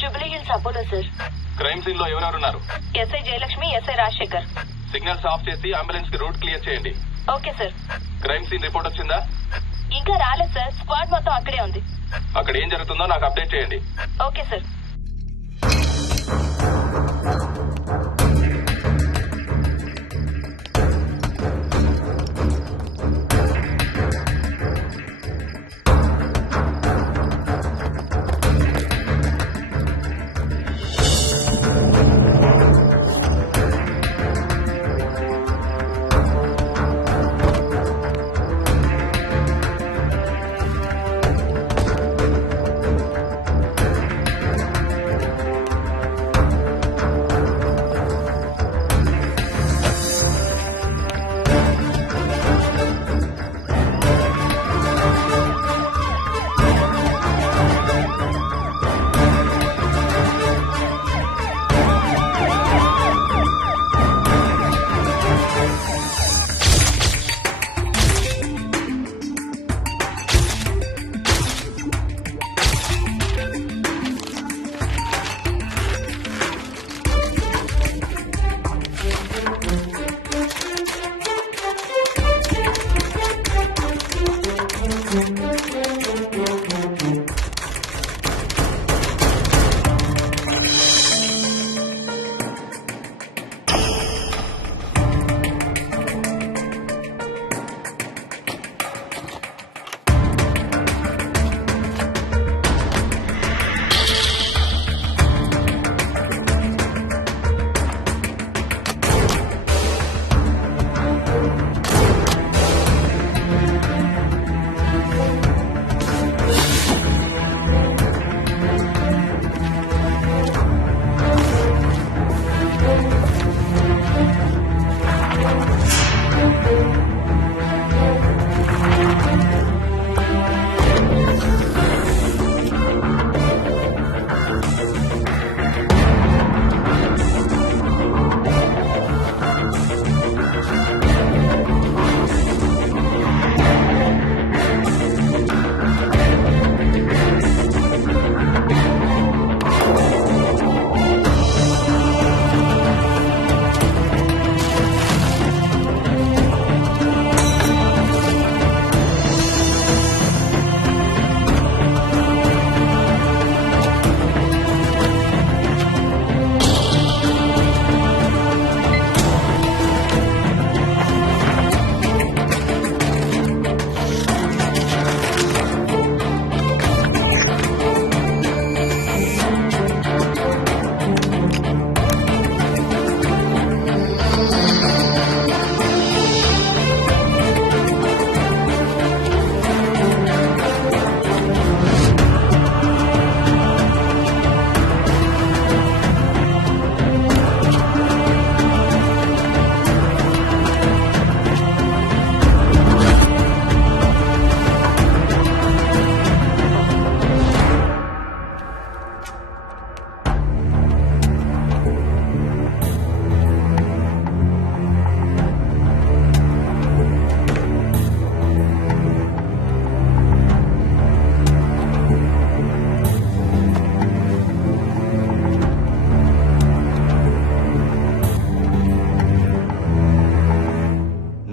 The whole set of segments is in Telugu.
Jubilee Hills Apollo sir. Crime scene లో ఎవరెవరున్నారు? SI Jayalakshmi, SI Rajasekhar. Signals off చేసి అంబులెన్స్ కి రూట్ క్లియర్ చేయండి. Okay sir. Crime scene report వచ్చిందా? ఇంకా రాలేదు సార్. స్క్వాడ్ మొత్తం అక్కడే ఉంది. అక్కడ ఏం జరుగుతుందో నాకు అప్డేట్ చేయండి. Okay sir.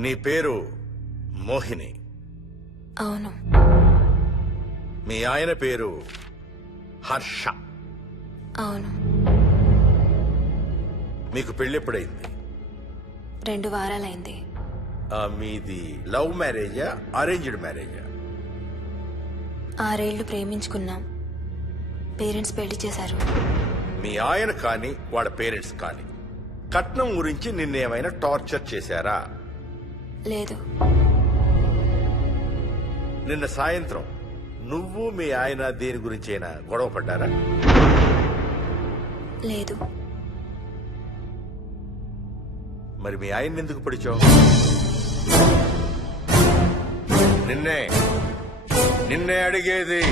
నీ పేరు మోహిని? అవును. మీ ఆయన పేరు హర్ష? అవును. మీకు పెళ్ళెప్పుడైంది? 2 వారాలైంది. మీది లవ్ మ్యారేజా అరేంజ్డ్ మ్యారేజా? 6 ఏళ్లు ప్రేమించుకున్నాం. పేరెంట్స్ పెళ్లి చేశారు. మీ ఆయన కానీ వాళ్ళ పేరెంట్స్ కానీ కట్నం గురించి నిన్నేమైనా టార్చర్ చేశారా? లేదు. నిన్న సాయంత్రం నువ్వు మీ ఆయన దేని గురించైనా గొడవ పడ్డారా? లేదు. మరి మీ ఆయన ఎందుకు పిడిచావు? నిన్నే అడిగేది.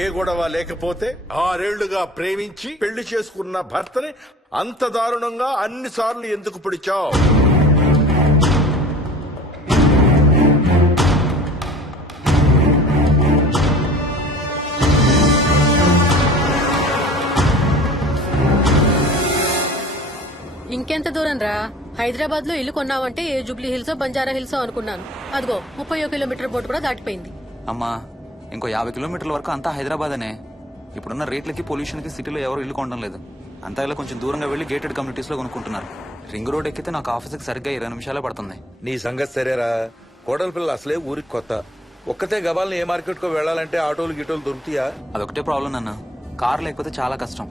ఏ గొడవ లేకపోతే 6 ఏళ్లుగా ప్రేమించి పెళ్లి చేసుకున్న భర్తని అంత దారుణంగా అన్నిసార్లు ఎందుకు పిడిచావు? ఇంకెంత దూరం రా? హైదరాబాద్ లో ఇల్లు కొన్నావంటే ఏ జూబ్లీ హిల్స్ బంజారా హిల్స్ అనుకున్నాను. అదిగో 31 కిలోమీటర్ బోర్డు కూడా దాటిపోయింది. అమ్మా ఇంకో 50 కిలోమీటర్ల వరకు అంతా హైదరాబాద్ అనే. ఇప్పుడున్న రేట్లకి పొల్యూషన్ కి సిటీలో ఎవరు ఇల్లు కొనడం లేదు. అంతా ఇలా కొంచెం దూరంగా వెళ్లి గేటెడ్ కమ్యూనిటీస్ లో కొనుక్కుంటున్నారు. రింగ్ రోడ్ ఎక్కితే నాకు ఆఫీస్కి సరిగ్గా 20 నిమిషాలే పడుతుంది. నీ సంగతి సరేరా, కోడల పిల్ల అసలే ఊరికి కొత్త. ఒక్కతే గబాల్ని ఏ మార్కెట్ కో వెళ్ళాలంటే ఆటోలు గిటోలు దొరుకుతాయా? అదొకటే ప్రాబ్లం నాన్న. కార్ లేకపోతే చాలా కష్టం.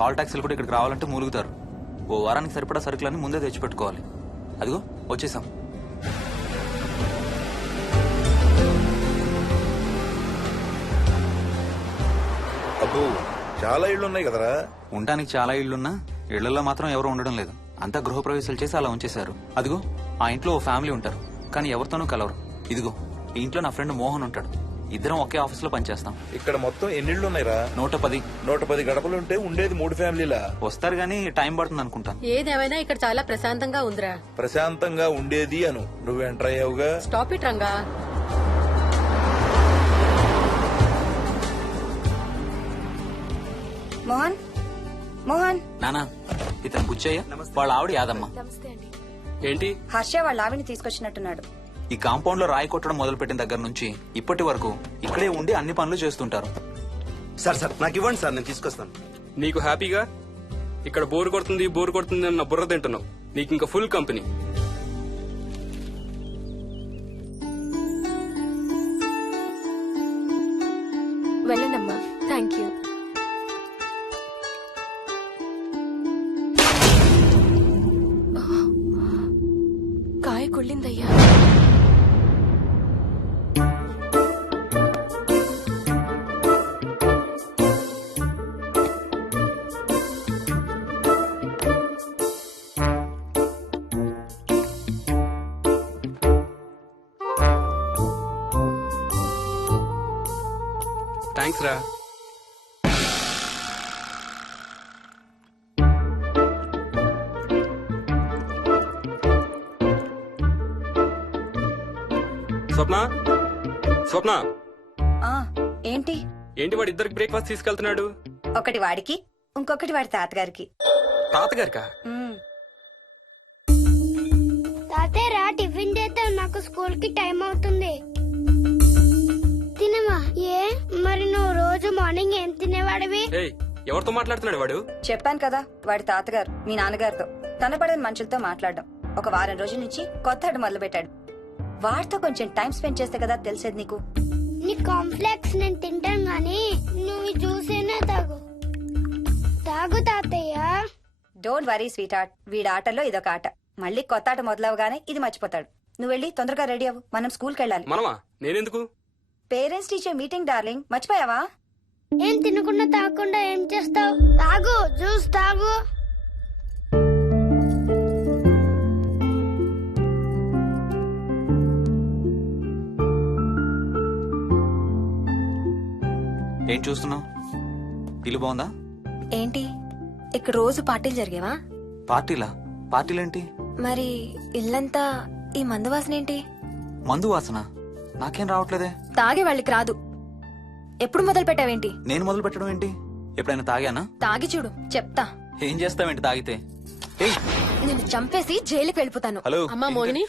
కాల్ టాక్సీలు కూడా ఇక్కడికి రావాలంటే మూలుగుతారు. ఓ వారానికి సరిపడా సరుకులన్నీ ముందే తెచ్చిపెట్టుకోవాలి. అదిగో వచ్చేసాం. అబ్బో చాలా ఇళ్ళు ఉన్నాయి కదరా. ఉండడానికి చాలా ఇళ్లున్నా ఇళ్లలో మాత్రం ఎవరు ఉండడం లేదు. అంతా గృహప్రవేశాలు చేసి అలా ఉంచేశారు. అదిగో ఆ ఇంట్లో ఓ ఫ్యామిలీ ఉంటారు, కానీ ఎవరితోనూ కలవరు. ఇదిగో ఈ ఇంట్లో నా ఫ్రెండ్ మోహన్ ఉంటాడు. ఇద్దరం ఒకే ఆఫీస్ లో పనిచేస్తాం. ఇక్కడ మొత్తం ఎన్ని ఇళ్ళు ఉన్నాయిరా? 110. 110 గడపలుంటే ఉండేది 3 ఫ్యామిలీలా. వస్తారు గానీ టైం పడుతుంది అనుకుంటాను. ఏదేమైనా ఇక్కడ చాలా ప్రశాంతంగా ఉందిరా. ప్రశాంతంగా ఉండేది అను, నువ్వు ఎంటర్ అయ్యావుగా. Stop it Ranga. మోహన్ మోహన్ నానా ఇతను బుచ్చయ్య, వాళ్ళ ఆవిడ యాదమ్మ. ఏంటి? హర్ష వాళ్ళ ఆవిని తీసుకొచ్చినట్టున్నాడు. ఈ కాంపౌండ్ లో రాయి కొట్టడం మొదలు పెట్టిన దగ్గర నుంచి ఇప్పటి వరకు ఇక్కడే ఉండి అన్ని పనులు చేస్తుంటారు. సార్ నాకు ఇవ్వండి సార్, నేను తీసుకొస్తాను. నీకు హ్యాపీగా ఇక్కడ బోర్ కొడుతుంది అన్న బుర్ర తింటున్నావు. నీకు ఇంకా ఫుల్ కంపెనీ. వెళ్ళండమ్మా. Thank you. కాయ కుళ్ళిందయ్యా. థ్యాంక్స్ రా. స్వప్న స్వప్న ఆ ఏంటి? ఏంటి వాడు ఇద్దరికి బ్రేక్ఫాస్ట్ తీసుకెళ్తున్నాడు? ఒకటి వాడికి, ఇంకొకటి వాడి తాతగారికి. తాతగారికా? ఉమ్. తాతయ్య టిఫిన్ చేద్దాం, నాకు స్కూల్ కి టైం అవుతుంది. తినమా? ఏ మరి నువ్వు రోజు మార్నింగ్ ఏం తినేవాడివి? ఏయ్ ఎవరితో మాట్లాడుతున్నాడు వాడు? చెప్పాను కదా, వాడి తాతగారు మీ నాన్నగారితో కనపడని మనుషులతో మాట్లాడడం. ఒక వారం రోజుల నుంచి కొత్త ఆడు మొదలు పెట్టాడు. వాడితో కొంచెం టైం స్పెండ్ చేస్తే కదా తెలిసేది నీకు. నీ కాంప్లెక్స్ నేను తింటాను గాని నువ్వు జ్యూసేనా తాగు. తాగు తాతయ్య. డోంట్ వరీ స్వీట్ హార్ట్, వీడి ఆటల్లో ఇదొక ఆట. మళ్ళీ కొత్త ఆట మొదలవగానే ఇది మర్చిపోతాడు. నువ్వు వెళ్ళి తొందరగా రెడీ అవ్వు, మనం స్కూల్కి వెళ్ళాలి. మనమా? నేనెందుకు? పేరెంట్స్ టీచర్ మీటింగ్ డార్లింగ్, మర్చిపోయావా? ఏం తినకుండా తాగకుండా ఏం చేస్తావు? తాగు, జ్యూస్ తాగు. ఏం చూస్తున్నావు? ఇల్లు బాగుందా? ఏంటి ఇక్కడ రోజు పార్టీలు జరిగేవా? పార్టీలా? పార్టీలేంటి? మరి ఇల్లంతా ఈ మందు వాసన ఏంటి? మందు వాసన నాకేం రావట్లేదే. తాగే వాళ్ళకి రాదు. ఎప్పుడు మొదలు పెట్టావేంటి? నేను మొదలు పెట్టడం ఏంటి? ఎప్పుడైనా తాగానా? తాగి చూడు, చెప్తా. ఏం చేస్తావేంటి తాగితే? ఏయ్, నేను చంపేసి జైలుకి వెళ్ళిపోతాను. హలో. అమ్మా మోహిని,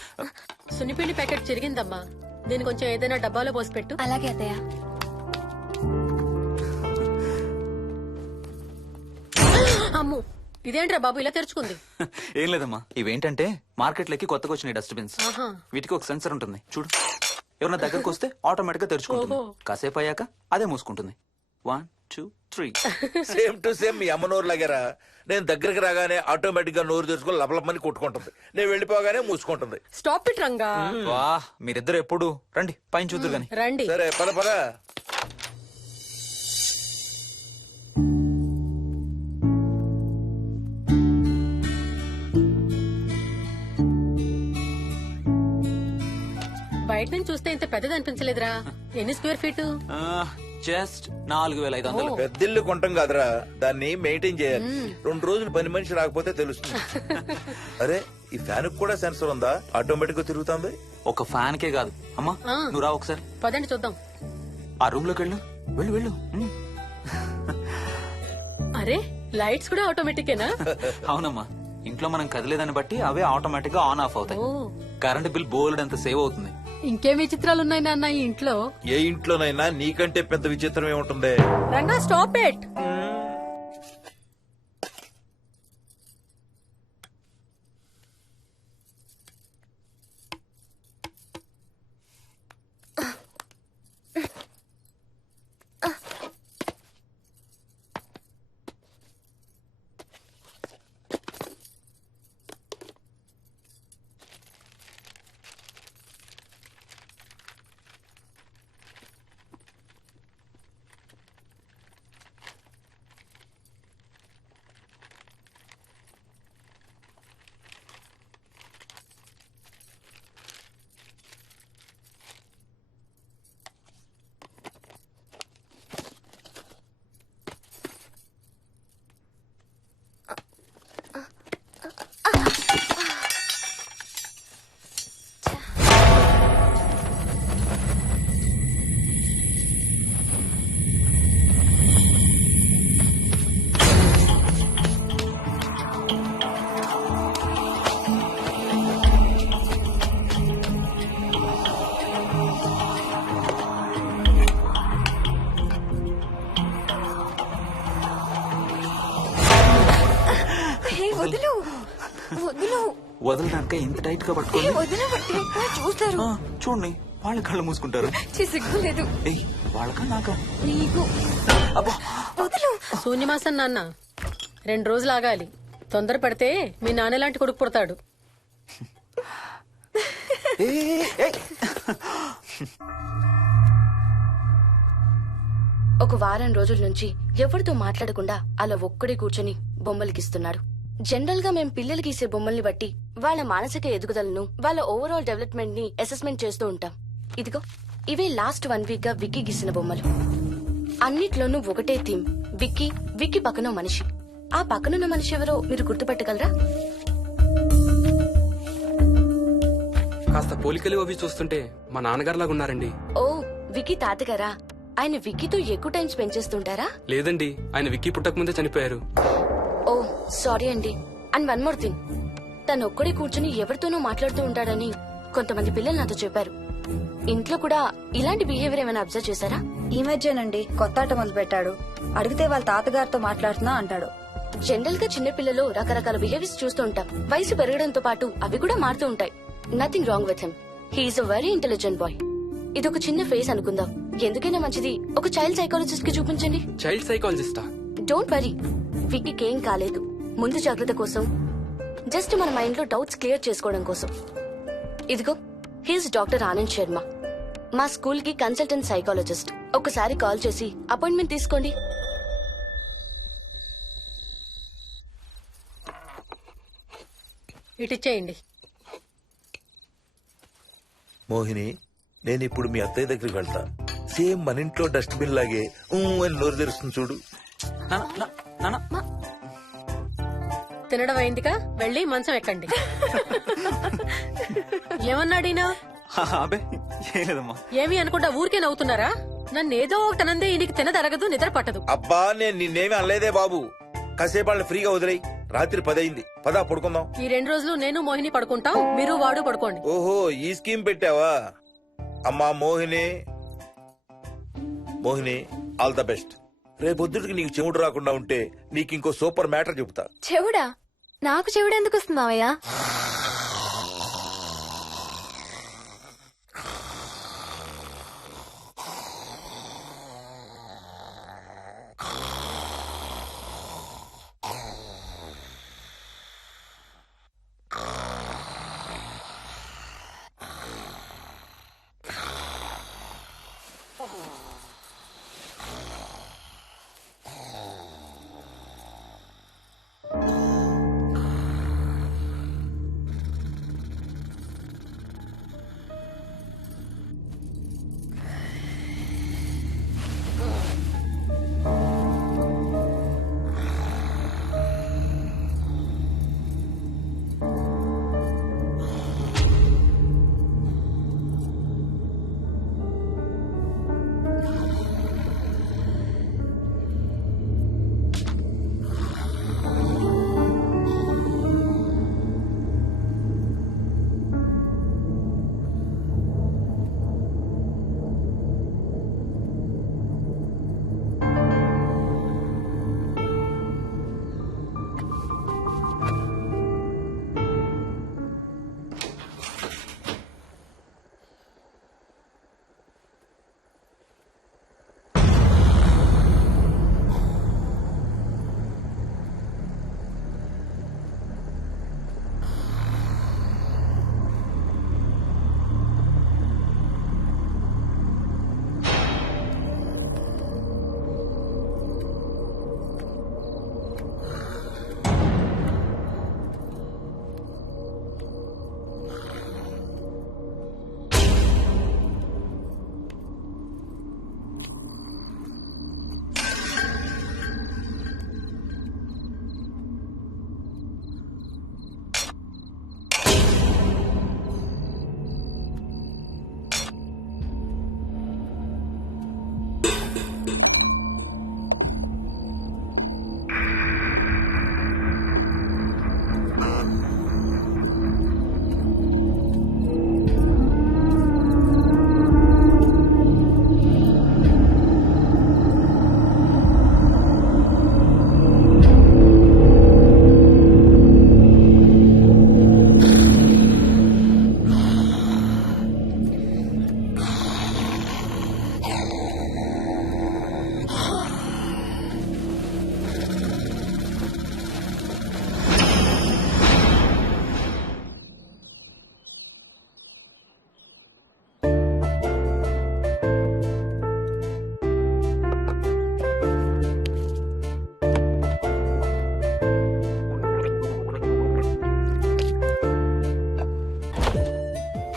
సున్నిపిండి ప్యాకెట్ చిరిగిందమ్మా. దీని కొంచెం ఏదైనా డబ్బాలో పోసి పెట్టు. అలాగే అత్తయ్య. అమ్ము, ఇదేంట్రా బాబు ఇలా తెరుచుకుంది? ఏం లేదమ్మా, ఇవేంటంటే మార్కెట్లోకి కొత్తగా వచ్చిన డస్ట్బిన్స్. ఆహా. వీటికి ఒక సెన్సర్ ఉంటుంది చూడు. ఎవరైనా దగ్గరకు వస్తే ఆటోమేటిక్ గా తెరుచుకుంటుంది. ఓహో. కాసేపు అయ్యాక అదే మూసుకుంటుంది. 1 2 3. సేమ్ టు సేమ్ మీ అమ్మ నోరు లాగారా. నేను దగ్గరికి రాగానే ఆటోమేటిక్ గా నోరు తెరుచుకొని లపలపని కొట్టుకుంటుంది. నేను వెళ్ళిపోగానే మూసుకుంటుంది. Stop it Ranga. వా, మీరిద్దరు ఎప్పుడు రండి పైన చూద్దరు గాని. రండి. సరే పద పద. బయట నుంచి చూస్తే ఇంత పెద్దది అనిపించలేదురా. ఎన్ని స్క్వేర్ ఫీట్? జస్ట్ 4500. పెద్దిల్లు కొంటాం కాదురా, దాన్ని మెయింటైన్ చేయాలి. 2 రోజులు పని మనిషి రాకపోతే తెలుస్తుంది. అరే ఈ ఫ్యాన్ కూడా సెన్సర్ ఉందా? ఆటోమేటిక్ గా తిరుగుతుంది. ఒక ఫ్యాన్ కే కాదు. అమ్మా నువ్వు రా ఒకసారి. పదండి చూద్దాం. ఆ రూమ్ లోకి వెళ్ళు. వెళ్ళు వెళ్ళు. అరే లైట్స్ కూడా ఆటోమేటికేనా? అవునమ్మా, ఇంట్లో మనం కదిలేదాన్ని బట్టి అవే ఆటోమేటిక్ గా ఆన్ ఆఫ్ అవుతాయి. ఓ కరెంట్ బిల్ బోల్డ్ అంత సేవ్ అవుతుంది. ఇంకేం విచిత్రాలు ఉన్నాయి నాన్న ఈ ఇంట్లో. ఏ ఇంట్లోనైనా నీకంటే పెద్ద విచిత్రం ఏముంటుంది? Ranga stop it. వదులు వదులు వదలడానిక ఇంత టైట్ గా పట్టుకోండి. వదిన చూస్తారు. చూడండి వాళ్ళ కళ్ళు మూసుకుంటారు. సిగ్గులేదు ఏయ్ వాళ్ళకా నాకా? నీకు. అబ్బా వదులు. శూన్యమాసం నాన్న 2 రోజులు ఆగాలి. తొందర పడితే మీ నాన్న లాంటి కొడుకు పుడతాడు. ఒక వారం రోజుల నుంచి ఎవరితో మాట్లాడకుండా అలా ఒక్కడే కూర్చొని బొమ్మలు గీస్తున్నాడు. జనరల్ గా మేం పిల్లలు గీసే బొమ్మల్ని బట్టి వాళ్ళ మానసిక ఎదుగుదలను, వాళ్ళ ఓవరాల్ డెవలప్మెంట్ ని అసెస్మెంట్ చేస్తూ ఉంటాం. ఇదిగో ఇవే లాస్ట్ 1 వీక్ గా విక్కీ గీసిన బొమ్మలు. అన్నిట్లోనూ ఒకటే థీమ్, విక్కీ, విక్కీ పక్కన మనిషి. ఆ పక్కనున్న మనిషి ఎవరో మీరు గుర్తుపట్టగలరా? కాస్త పోలికలు అవి చూస్తుంటే మా నాన్నగారులాగా ఉన్నారండి. ఓ విక్కీ తాతగారా? ఆయన విక్కీతో ఎక్కువ టైం స్పెండ్ చేస్తుంటారా? లేదండి, ఆయన విక్కీ పుట్టక ముందే చనిపోయారు. ఓ సారీ అండి. అండ్ 1 మోర్ థింగ్, తను ఒక్కడే కూర్చుని ఎవరితోనూ మాట్లాడుతూ ఉంటాడని కొంతమంది పిల్లలు నాతో చెప్పారు. ఇంట్లో కూడా ఇలాంటి బిహేవియర్ ఏమైనా అబ్జర్వ్ చేశారా? ఈ మధ్యనండి కొత్త ఆట మొదలు పెట్టాడు. అడిగితే వాళ్ళ తాతగారితో మాట్లాడుతున్నా అంటాడు. జనరల్ గా చిన్న పిల్లలు రకరకాల బిహేవియర్స్ చూస్తూ ఉంటాం. వయసు పెరగడంతో పాటు అవి కూడా మారుతూ ఉంటాయి. Nothing wrong with him. He is a very intelligent boy. ఇది ఒక చిన్న ఫేస్ అనుకుందాం. ఎందుకైనా మంచిది ఒక చైల్డ్ సైకాలజిస్ట్ కి చూపించండి. చైల్డ్ సైకాలజిస్టా? డోంట్ వరీ, విక్కీకి ఏం కాలేదు. ముందు జాగ్రత్త కోసం, జస్ట్ మన మైండ్ లో డౌట్స్ క్లియర్ చేసుకోవడం కోసం. ఇదిగో హీస్ డాక్టర్ ఆనంద్ శర్మ, మా స్కూల్ కి కన్సల్టెంట్ సైకాలజిస్ట్. ఒకసారి కాల్ చేసి అపాయింట్మెంట్ తీసుకోండి. ఇటిచ్చేయండి. మోహిని, నేను ఇప్పుడు మీ అత్తయ్య దగ్గరికి వెళ్తా. సేమ్ మన ఇంట్లో డస్ట్బిన్ లాగే అని నోరు తెరుస్తుంది చూడు. తినడం అయిందిగా, వెళ్ళి మంచం ఎక్కండి. ఏమన్నాడీనా? అబే ఏం లేదమ్మా. ఏమి అనుకుంటా ఊరికే నవ్వుతున్నారా? నన్ను ఏదో ఒకటి అనందే ఈయనకి తినదరగదు, నిద్ర పట్టదు. అబ్బా నేను నిన్నేమి అనలేదే బాబు. కాసేపు వాళ్ళని ఫ్రీగా వదిలేయి. రాత్రి 10 అయింది, పదా పడుకుందాం. ఈ 2 రోజులు నేను మోహిని పడుకుంటాం, మీరు వాడు పడుకోండి. ఓహో ఈ స్కీమ్ పెట్టావా? అమ్మా Mohini, Mohini all the best. రేపొద్దుటికి నీకు చెవుడు రాకుండా ఉంటే నీకు ఇంకో సూపర్ మ్యాటర్ చెబుతా. చెవుడా? నాకు చెవుడు ఎందుకు వస్తుంది మావయ్య?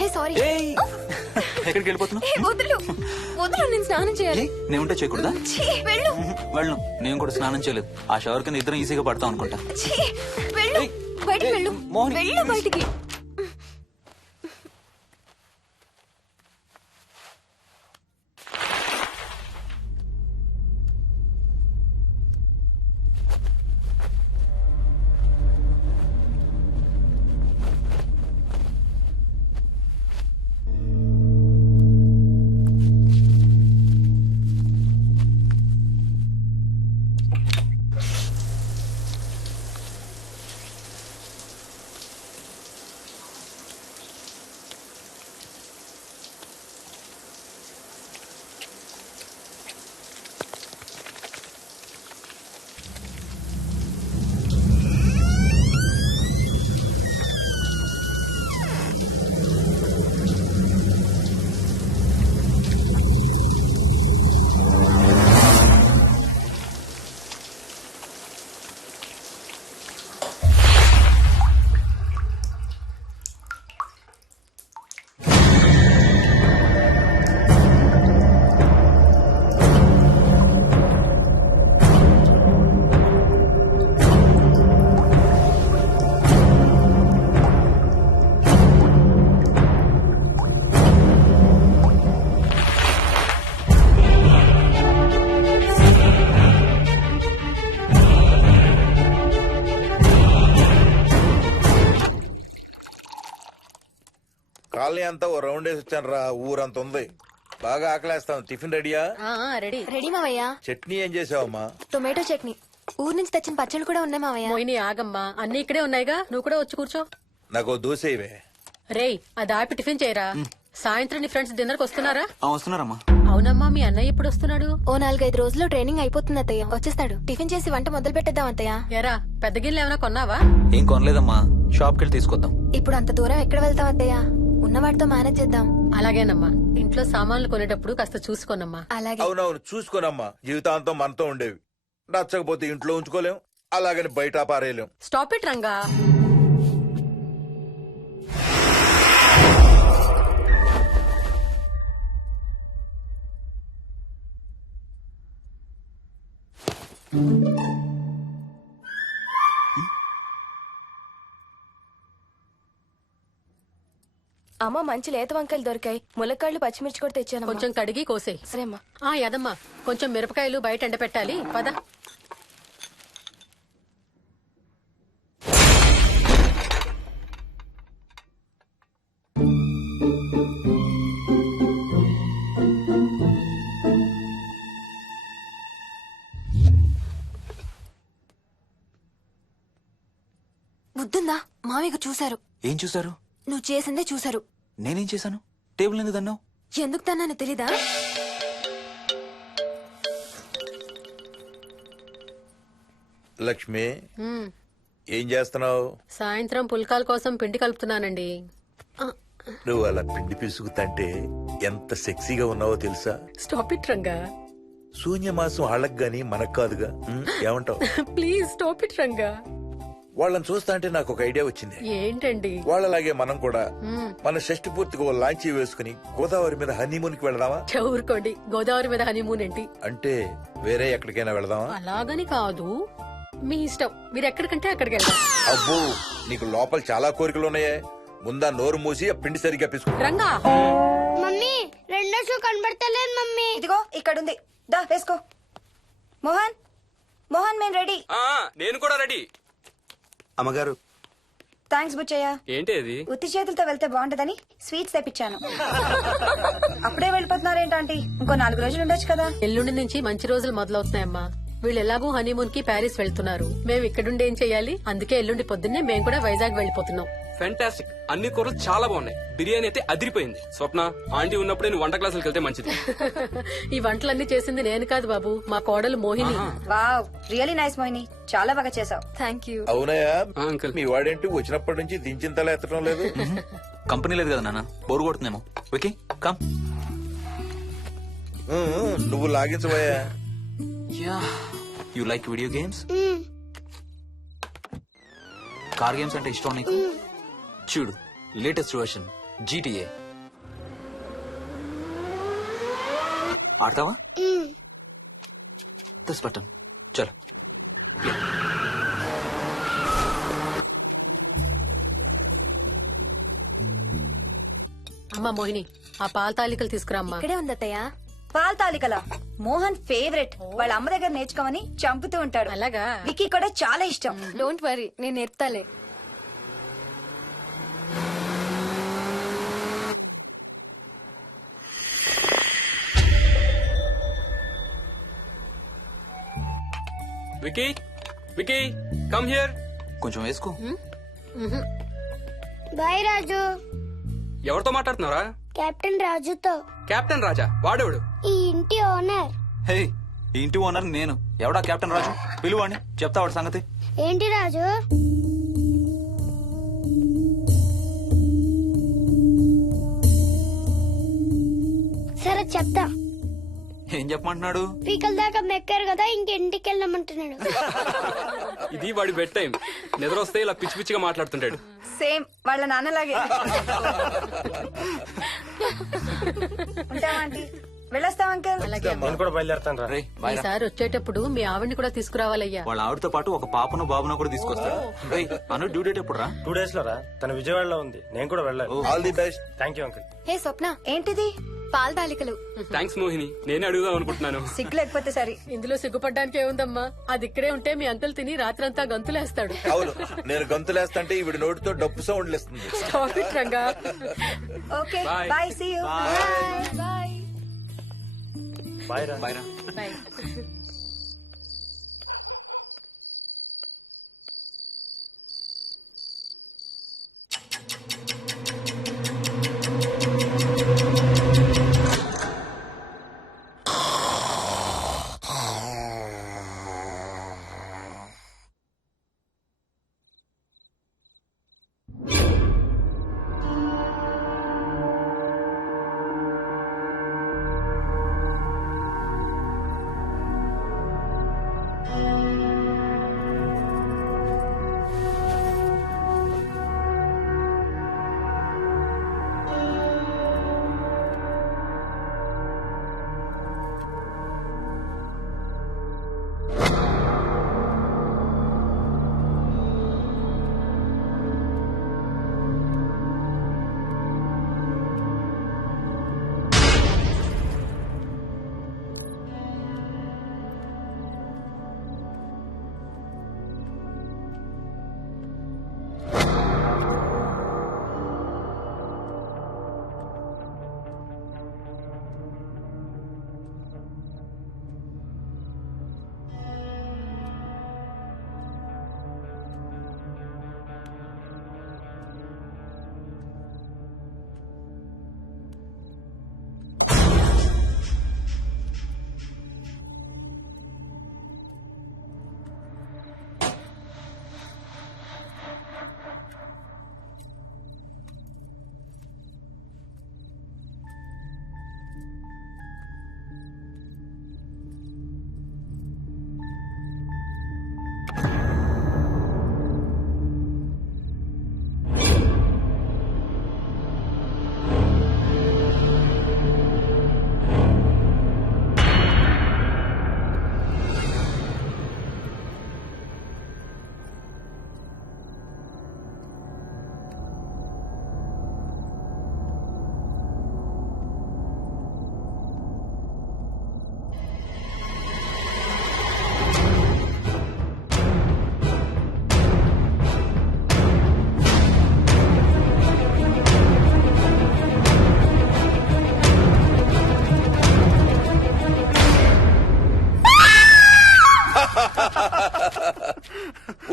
Hey sorry. ఎక్కడికి వెళ్ళిపోతున్నావు? వదులు వదులు, నేను స్నానం చేయాలి. నేను ఉంటే చేయకూడదా? ఛీ, వెళ్ళు. వెళ్ళను, నేను కూడా స్నానం చేయలేదు. ఆ షవర్ కింద ఇద్దరం ఈజీగా పడతాం అనుకుంటా. ఛీ, వెళ్ళు. ఏయ్, బయటికి ఏయ్, వెళ్ళు. మోహిని. వెళ్ళు బయటికి. కాలనీ అంతా ఓ రౌండ్ వేసి వచ్చాను రా. ఊరంత ఉంది. బాగా ఆకలేస్తాను. టిఫిన్ రెడీయా? రెడీ. రెడీ మావయ్య. చట్నీ ఏం చేసావమ్మా? టొమాటో చట్నీ. ఊరు నుంచి తెచ్చిన పచ్చళ్ళు కూడా ఉన్నాయి మావయ్య. మోయిని ఆగమ్మా, అన్ని ఇక్కడే ఉన్నాయిగా, నువ్వు కూడా వచ్చి కూర్చో. నాకు దోశ ఇవే. రేయ్, అది ఆపి టిఫిన్ చేయరా. సాయంత్రం నీ ఫ్రెండ్స్ డిన్నర్ కి వస్తున్నారా? వస్తున్నారమ్మా. అవునమ్మా, మీ అన్నయ్య ఎప్పుడు వస్తున్నాడు? ఓ 4-5 రోజుల్లో ట్రైనింగ్ అయిపోతుంది అత్తయ్య. వచ్చేస్తాడు. టిఫిన్ చేసి వంట మొదలు పెట్టేద్దాం అత్తయ్య. ఎరా, పెద్ద గిన్నెలు ఏమైనా కొన్నావా? ఏం కొనలేదమ్మా, షాప్కి వెళ్ళి తీసుకొద్దాం. ఇప్పుడు అంత దూరం ఎక్కడ వెళ్తాం అత్తయ్య? ఉన్నవాటితో మేనేజ్ చేద్దాం. అలాగేనమ్మా, ఇంట్లో సామాన్లు కొనేటప్పుడు కాస్త చూసుకోనమ్మా. అలాగే. అవునవును, చూసుకోనమ్మా. జీవితాంతం మనతో ఉండేవి. నచ్చకపోతే ఇంట్లో ఉంచుకోలేం, అలాగని బయట పారేయలేం. Stop it Ranga. అమ్మ, మంచి లేత వంకాయలు దొరికాయి. ములక్కాళ్ళు, పచ్చిమిర్చి కూడా తెచ్చాను. కొంచెం కడిగి కోసేయ్. సరే అమ్మా. యదమ్మా, కొంచెం మిరపకాయలు బయట ఎండపెట్టాలి. పద. బుద్ధుందా? మామయ్య చూశారు. ఏం చూసారు? నువ్వు చేసిందే చూశారు. నేనేం చేశాను? టేబుల్ ఎందుకు దన్నావు? ఎందుకు తన్నాను తెలీదా? లక్ష్మి, ఏం చేస్తున్నావు? సాయంత్రం పుల్కాల కోసం పిండి కలుపుతున్నానండి. నువ్వు అలా పిండి పిసుకుతంటే ఎంత సెక్సీగా ఉన్నావో తెలుసా? Stop it Ranga. శూన్యమాసం వాళ్ళకి గాని మనకు కాదుగా. ఏమంటావు? Please stop it Ranga. వాళ్ళని చూస్తా అంటే నాకు ఒక ఐడియా వచ్చింది. ఏంటండి? వాళ్ళలాగే మనం కూడా మన షష్టి పూర్తిగా ఓ లాంచీ వేసుకుని గోదావరి మీద హనీమూన్ కి వెళదామా? ఊరుకోండి, గోదావరి మీద హనీమూన్ ఏంటి? అంటే వేరే ఎక్కడికైనా వెళదామా? అలాగని కాదు, మీ ఇష్టం. మీరు ఎక్కడికంటే అక్కడికి వెళ్దాం. అబ్బో, నీకు లోపల చాలా కోరికలు ఉన్నాయే. ముందా నోరు మూసి ఆ పిండి సరిగ్గా పిసుకు. రంగా. మమ్మీ, రెండో షూ కనబడతలేదు మమ్మీ. ఇదిగో ఇక్కడుంది. దా వేసుకో. మోహన్ మోహన్ మేము రెడీ. నేను కూడా రెడీ. అమ్మగారు థ్యాంక్స్ బుచ్చయ్య. ఏంటి అది? ఉత్తి చేతులతో వెళ్తే బాగుంటదని స్వీట్స్ తెప్పించాను. అప్పుడే వెళ్ళిపోతున్నారేంటంటే ఇంకో 4 రోజులు ఉండొచ్చు కదా. ఎల్లుండి నుంచి మంచి రోజులు మొదలవుతున్నాయమ్మా. వీళ్ళు ఎలాగూ హనీమూన్ కి ప్యారిస్ వెళ్తున్నారు. మేము ఇక్కడుండి ఏం చెయ్యాలి? అందుకే ఎల్లుండి పొద్దున్నే మేము కూడా వైజాగ్ వెళ్ళిపోతున్నాం. ఫెంటాస్టిక్. అన్ని కూరలు చాలా బాగున్నాయి. బిర్యానీ అయితే అదిరిపోయింది. స్వప్న, ఆంటీ ఉన్నప్పుడే నువ్వు వంట క్లాసులకు వెళ్తే మంచిది. ఈ వంటలన్నీ చేసింది నేను కాదు బాబు, మా కోడలు Mohini. Wow, really nice Mohini, చాలా బాగా చేసావు. Thank you. అవునయ్యా, అంకుల్. మీ వాడేంటి వచ్చినప్పటి నుంచి దించిన తల ఎత్తడం లేదు? కంపెనీ లేదు కదా నాన్న, బోరు కొడుతుందేమో. Vicky come. నువ్వు లాగించబోయా? You like video games? Car games అంటే ఇష్టం నీకు? చూడు, లేటెస్ట్ వర్షన్ GTA ఆడతావా? దిస్ బటన్ చలో. అమ్మా మోహిని, ఆ పాల తాలికలు తీసుకురామ్మా. ఇక్కడే ఉంది అత్తయ్య. పాల్ తాలికల మోహన్ ఫేవరెట్. వాళ్ళ అమ్మ దగ్గర నేర్చుకోమని చంపుతూ ఉంటాడు. అలాగా? విక్కీ కూడా చాలా ఇష్టం. డోంట్ వరీ, నేను నేర్పుతాలే. Vicky, Vicky come here. కొంచెం వేసుకో. బాయ్ రాజు. ఎవరితో మాట్లాడుతున్నారా? కెప్టెన్ రాజుతో. కెప్టెన్ రాజా? వాడేవాడు? ఈ ఇంటి ఓనర్. హే, ఈ ఇంటి ఓనర్ నేను. ఎవడా కెప్టెన్ రాజు? పిలువాడిని, చెప్తా వాడి సంగతి. ఏంటి రాజు? సరే చెప్తా. ఏం చెప్పమంటున్నాడు? పీకల దాకా మెక్కారు కదా, ఇంటికి వెళ్ళమంటున్నాడు. ఇది వాడి బెడ్ టైం. నిద్ర వస్తే ఇలా పిచ్చి పిచ్చిగా మాట్లాడుతుంటాడు. సేమ్ వాళ్ళ నాన్నలాగే. ఉంటావా ఆంటీ? వెళ్ళొస్తాం అంకల్. నేను కూడా బయలుదేరుతాను రా. రే బాయ్ రా. ఈసారి వచ్చేటప్పుడు మీ ఆవిడ్ని కూడా తీసుకురావాలయ్యా. వాళ్ళ ఆవిడతో పాటు ఒక పాపను బాబును కూడా తీసుకొస్తాడు. రేయ్, అను డ్యూ డేట్ ఎప్పుడు రా? 2 days లో రా. తన విజయవాడలో ఉంది, నేను కూడా వెళ్ళాలి. All the best. Thank you uncle. Hey Swapna, ఏంటిది? పాల తాలికలు. థ్యాంక్స్ మోహిని, నేనే అడుగుదాం అనుకుంటున్నాను. సిగ్గు లేకపోతే సరే. ఇందులో సిగ్గుపడ్డానికి ఏముందంమ్మా? అది ఇక్కడే ఉంటే మీ అంకుల్ తిని రాత్రంతా గంతులేస్తాడు. అవును, నేను గంతులేస్తంటే ఈవిడ నోటితో డప్పు సౌండ్లు ఇస్తుంది. Stop it, Ranga. Okay Bye. Bye, see you. Bye. Bye రా. బాయ్ రా. Bye.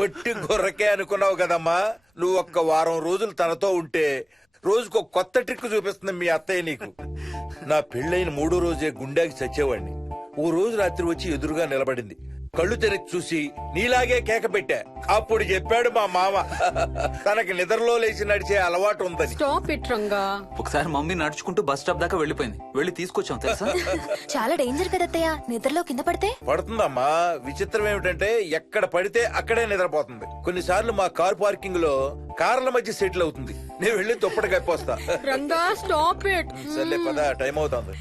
ఒట్టి గొర్రకే అనుకున్నావు కదమ్మా. నువ్వు ఒక్క వారం రోజులు తనతో ఉంటే రోజుకో కొత్త ట్రిక్ చూపిస్తుంది మీ అత్తయ్య నీకు. నా పెళ్ళైన 3వ రోజే గుండెకి చచ్చేవాడిని. ఓ రోజు రాత్రి వచ్చి ఎదురుగా నిలబడింది. కళ్ళు తెరిచి చూసి నీలాగే కేక పెట్టా. అప్పుడు చెప్పాడు మా మామ తనకి నిద్రలో లేచి నడిచే అలవాటు ఉందని. Stop it Ranga. ఒకసారి మమ్మీ నడుచుకుంటూ బస్ స్టాప్ దాకా వెళ్ళిపోయింది. వెళ్ళి తీసుకొచ్చాం తెలుసా. చాలా డేంజర్ కదా అత్తయ్య, నిద్రలో కింద పడితే. పడుతుందమ్మా. విచిత్రం ఏమిటంటే ఎక్కడ పడితే అక్కడే నిద్రపోతుంది. కొన్నిసార్లు మా కార్ పార్కింగ్ లో కార్ల మధ్య సెటిల్ అవుతుంది. నేను వెళ్ళి దుప్పటి కప్పొస్తా. Ranga stop it. సర్లే పద, టైం అవుతుంది.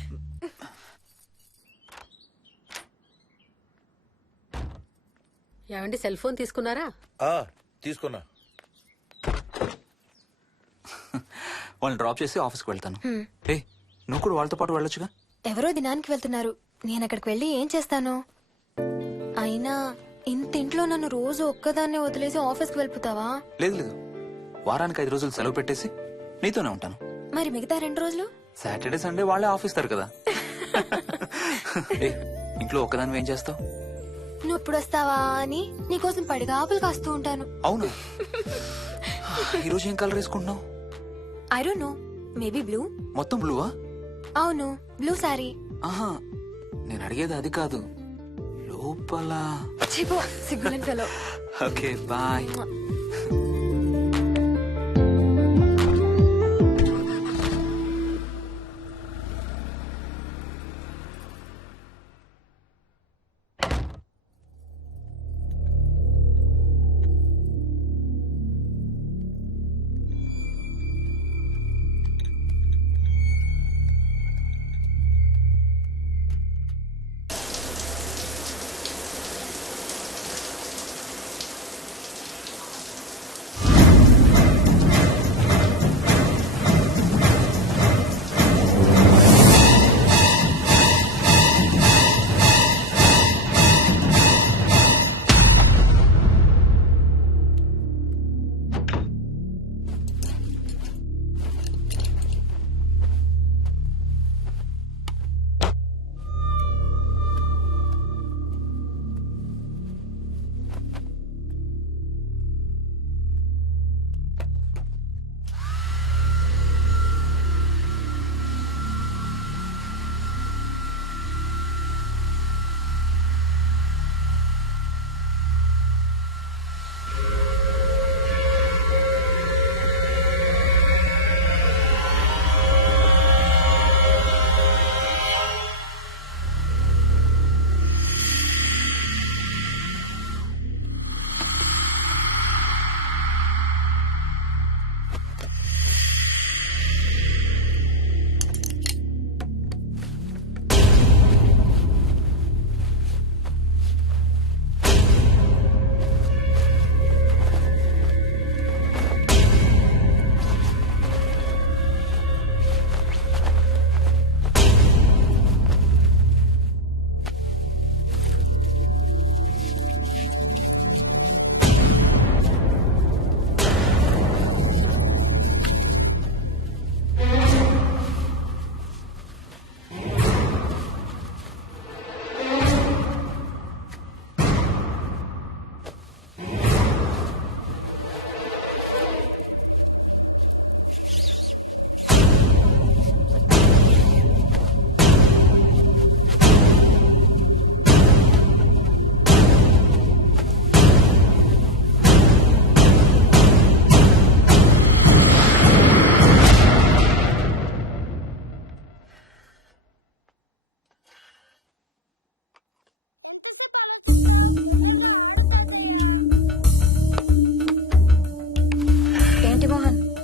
ఏమండి సెల్ ఫోన్ తీసుకున్నారా? ఆ, తీసుకున్నా. వాళ్ళని డ్రాప్ చేసి ఆఫీస్కి వెళ్తాను. ఏ నువ్వు కూడా వాళ్ళతో పాటు వెళ్ళొచ్చుగా. ఎవరో దినానికి వెళ్తున్నారు, నేను అక్కడికి వెళ్ళి ఏం చేస్తాను? అయినా ఇంత ఇంట్లో నన్ను రోజు ఒక్కదాన్నే వదిలేసి ఆఫీస్కి వెళ్ళిపోతావా? లేదు లేదు, వారానికి 5 రోజులు సెలవు పెట్టేసి నీతోనే ఉంటాను. మరి మిగతా 2 రోజులు? సాటర్డే సండే వాళ్ళే ఆఫీస్ ఇస్తారు కదా. ఏ ఇంట్లో ఒక్కదాని ఏం చేస్తావు? నువ్వు ఎప్పుడు వస్తావా అని నీకోసం పడిగాపులు కాస్తూ ఉంటాను. అవును. ఈరోజు ఏం కలర్ వేసుకుంటున్నావు? I don't know, maybe blue. మొత్తం బ్లూవా? అవును, బ్లూ సారీ. ఆహా, నేను అడిగేది అది కాదు, లోపల. చెప్పు, సిగ్గులేని ఫెలో. Okay bye.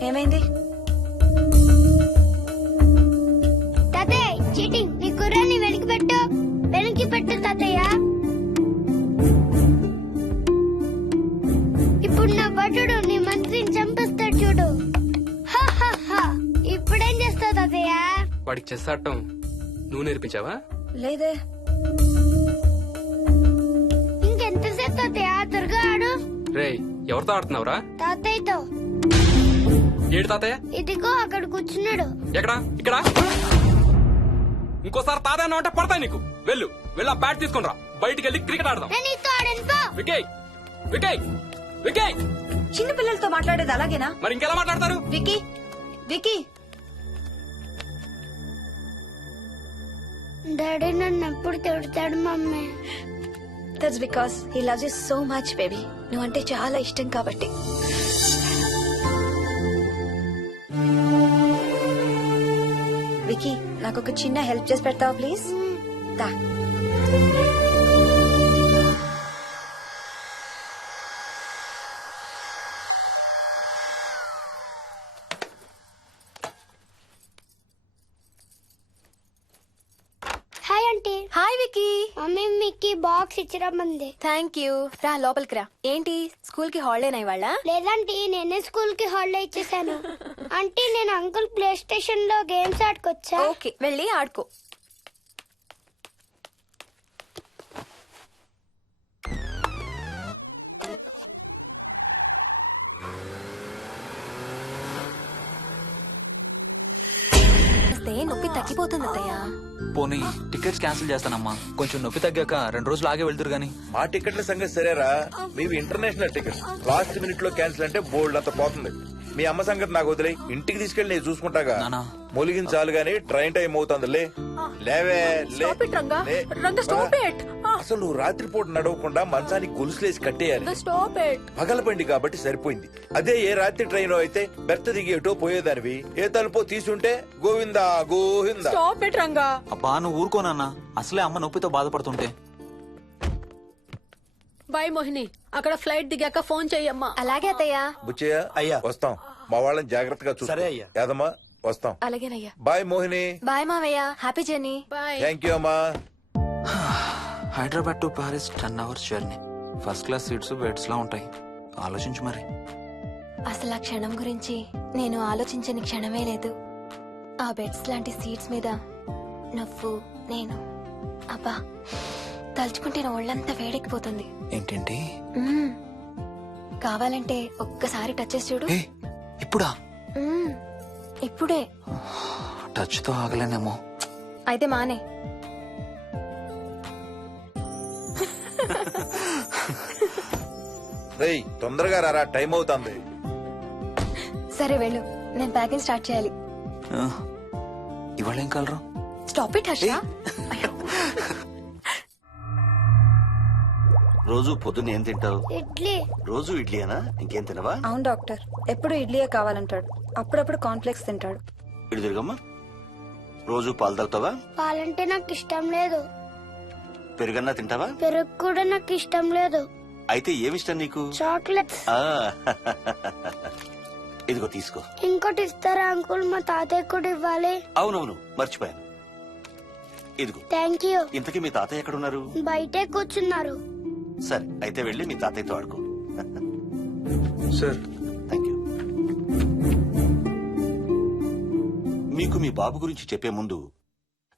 ఏమైంది? తాతయ్య చీటింగ్, నీ కుర్రాన్ని వెనక్కి పెట్టు, వెనక్కి పెట్టు తాతయ్య. ఇప్పుడు నా భటుడు నీ మంత్రిని చంపేస్తాడు చూడు. హా, హా, హా. ఇప్పుడేం చేస్తావు తాతయ్య? వాడికి చెస్ ఆడటం నువ్వు నేర్పించావా? లేదే. ఇంకెంతసేపు తాతయ్య? త్వరగా ఆడు. రేయ్, ఎవరితో ఆడుతున్నావురా? తాతయ్యతో. ఏడు తాతయ్య? ఇదిగో అక్కడ కూర్చున్నాడు. ఎక్కడా? ఇక్కడ. ఇంకోసారి తాతయ్య అంటే పడతాయి నీకు. వెళ్ళు, వెళ్ళి ఆ బ్యాట్ తీసుకుని రా, బయటికి వెళ్ళి క్రికెట్ ఆడదాం. నేను నీతో ఆడను వికీ వికీ వికీ చిన్న పిల్లలతో మాట్లాడేది అలాగేనా? మరి ఇంకెలా మాట్లాడతారు? వికీ వికీ డాడీ నన్ను ఎప్పుడు తిడతాడు mummy. That's because he loves you so much baby. నువ్వంటే చాలా ఇష్టం కాబట్టి. వికీ నాకు ఒక చిన్న హెల్ప్ చేసి పెడతావా ప్లీజ్? దా. Hi aunty. Hi Vicky. Mummy మీకు బాక్స్ ఇచ్చిరమ్మంది. Thank you. రా లోపలికి రా. ఏంటి స్కూల్ కి హాలిడేనా ఇవాళ? లేదంటే నేనే స్కూల్ కి హాలిడే ఇచ్చేసాను. అంటే నేను అంకుల్ ప్లే స్టేషన్ లో గేమ్స్ ఆడుకొచ్చా. ఓకే వెళ్ళి ఆడుకో. నొప్పి తగ్గిపోతుంది అత్తయ్య. పోనీ టికెట్స్ క్యాన్సిల్ చేస్తానమ్మా. కొంచెం నొప్పి తగ్గాక 2 రోజులు ఆగే వెళ్తురు గానీ. మా టికెట్ల సంగతి సరేరా, మీవి ఇంటర్నేషనల్ టికెట్స్. లాస్ట్ మినిట్ లో క్యాన్సిల్ అంటే బోల్డ్ అంత పోతుంది. మీ అమ్మ సంగతి నాకు వదిలే, ఇంటికి తీసుకెళ్లి నేను చూసుకుంటాగా. నానా. మొలిగిన చాలు గానీ ట్రైన్ టైం అవుతుంది. లేవే లే. Stop it, Ranga. లే. Ranga, stop it. అసలు నువ్వు రాత్రిపూట నడవకుండా మంచానికి గొలుసులేసి కట్టేయాలి. Stop it. పగలబండి కాబట్టి సరిపోయింది. అదే ఏ రాత్రి ట్రైన్ అయితే బెర్త దిగి ఎటో పోయేదానివి. ఏ తలుపో తీసుంటే గోవిందా గోవిందా. Stop it Ranga. అబ్బా నువ్వు ఊరుకోనన్నా, అసలే అమ్మ నొప్పితో బాధపడుతుంటే. బాయ్ మోహిని, అక్కడ ఫ్లైట్ దిగాక ఫోన్ చెయ్యమ్మా. అలాగే అత్తయ్య. బుచ్చయ్య అయ్యా. వస్తాం. మా వాళ్ళని జాగ్రత్తగా చూసుకో. సరే అయ్యా. యాదమ్మా వస్తాం. అలాగేనయ్యా. బాయ్ మోహిని. బాయ్ మావయ్య. Happy journey. Bye. Thank you అమ్మా. Hyderabad to Paris 10 hours journey. First class seats beds లా ఉంటాయి. ఆలోచించు మరి. అసలు ఆ క్షణం గురించి నేను ఆలోచించని క్షణమే లేదు. ఆ బెడ్స్ లాంటి సీట్స్ మీద నువ్వు నేను. అబ్బా తలుచుకుంటే నా ఒళ్ళంతా వేడెక్కిపోతుంది. ఏంటేంటి? మ్మ్. కావాలంటే ఒక్కసారి టచ్ చేసి చూడు. ఏ ఇప్పుడా? మ్మ్. ఇప్పుడే. టచ్ తో ఆగలేనేమో. అయితే మానే. రేయ్ తొందరగా రారా, టైం అవుతుంది. సరే వెళ్ళు, నేను ప్యాకింగ్ స్టార్ట్ చేయాలి. ఇవాళ ఏం కలరు? Stop it Harsha. రోజు పొద్దున్న ఏం తింటావు? ఇడ్లీ. రోజు ఇడ్లీనా? ఇంకేం తినవా? అవును డాక్టర్, ఎప్పుడు ఇడ్లీయే కావాలంటాడు. అప్పుడప్పుడు కాన్ఫ్లెక్స్ తింటాడు. ఇటు తిరగమ్మా. రోజు పాలు తాగుతావా? పాలంటే నాకు ఇష్టం లేదు. పెరుగన్నా తింటావా? పెరుగు కూడా నాకు ఇష్టం లేదు. అయితే ఏమిష్టం నీకు? చాక్లెట్స్. ఆ, ఇదిగో తీసుకో. ఇంకోటి ఇస్తారా అంకుల్? మా తాతయ్య కూడా ఇవ్వాలి. అవునవును మర్చిపోయాను. ఇదిగో. Thank you. ఇంతకీ మీ తాతయ్య ఎక్కడున్నారు? బయటే కూర్చున్నారు. సరే అయితే వెళ్ళి మీ తాతయ్యతో ఆడుకో. Sir thank you. మీకు మీ బాబు గురించి చెప్పే ముందు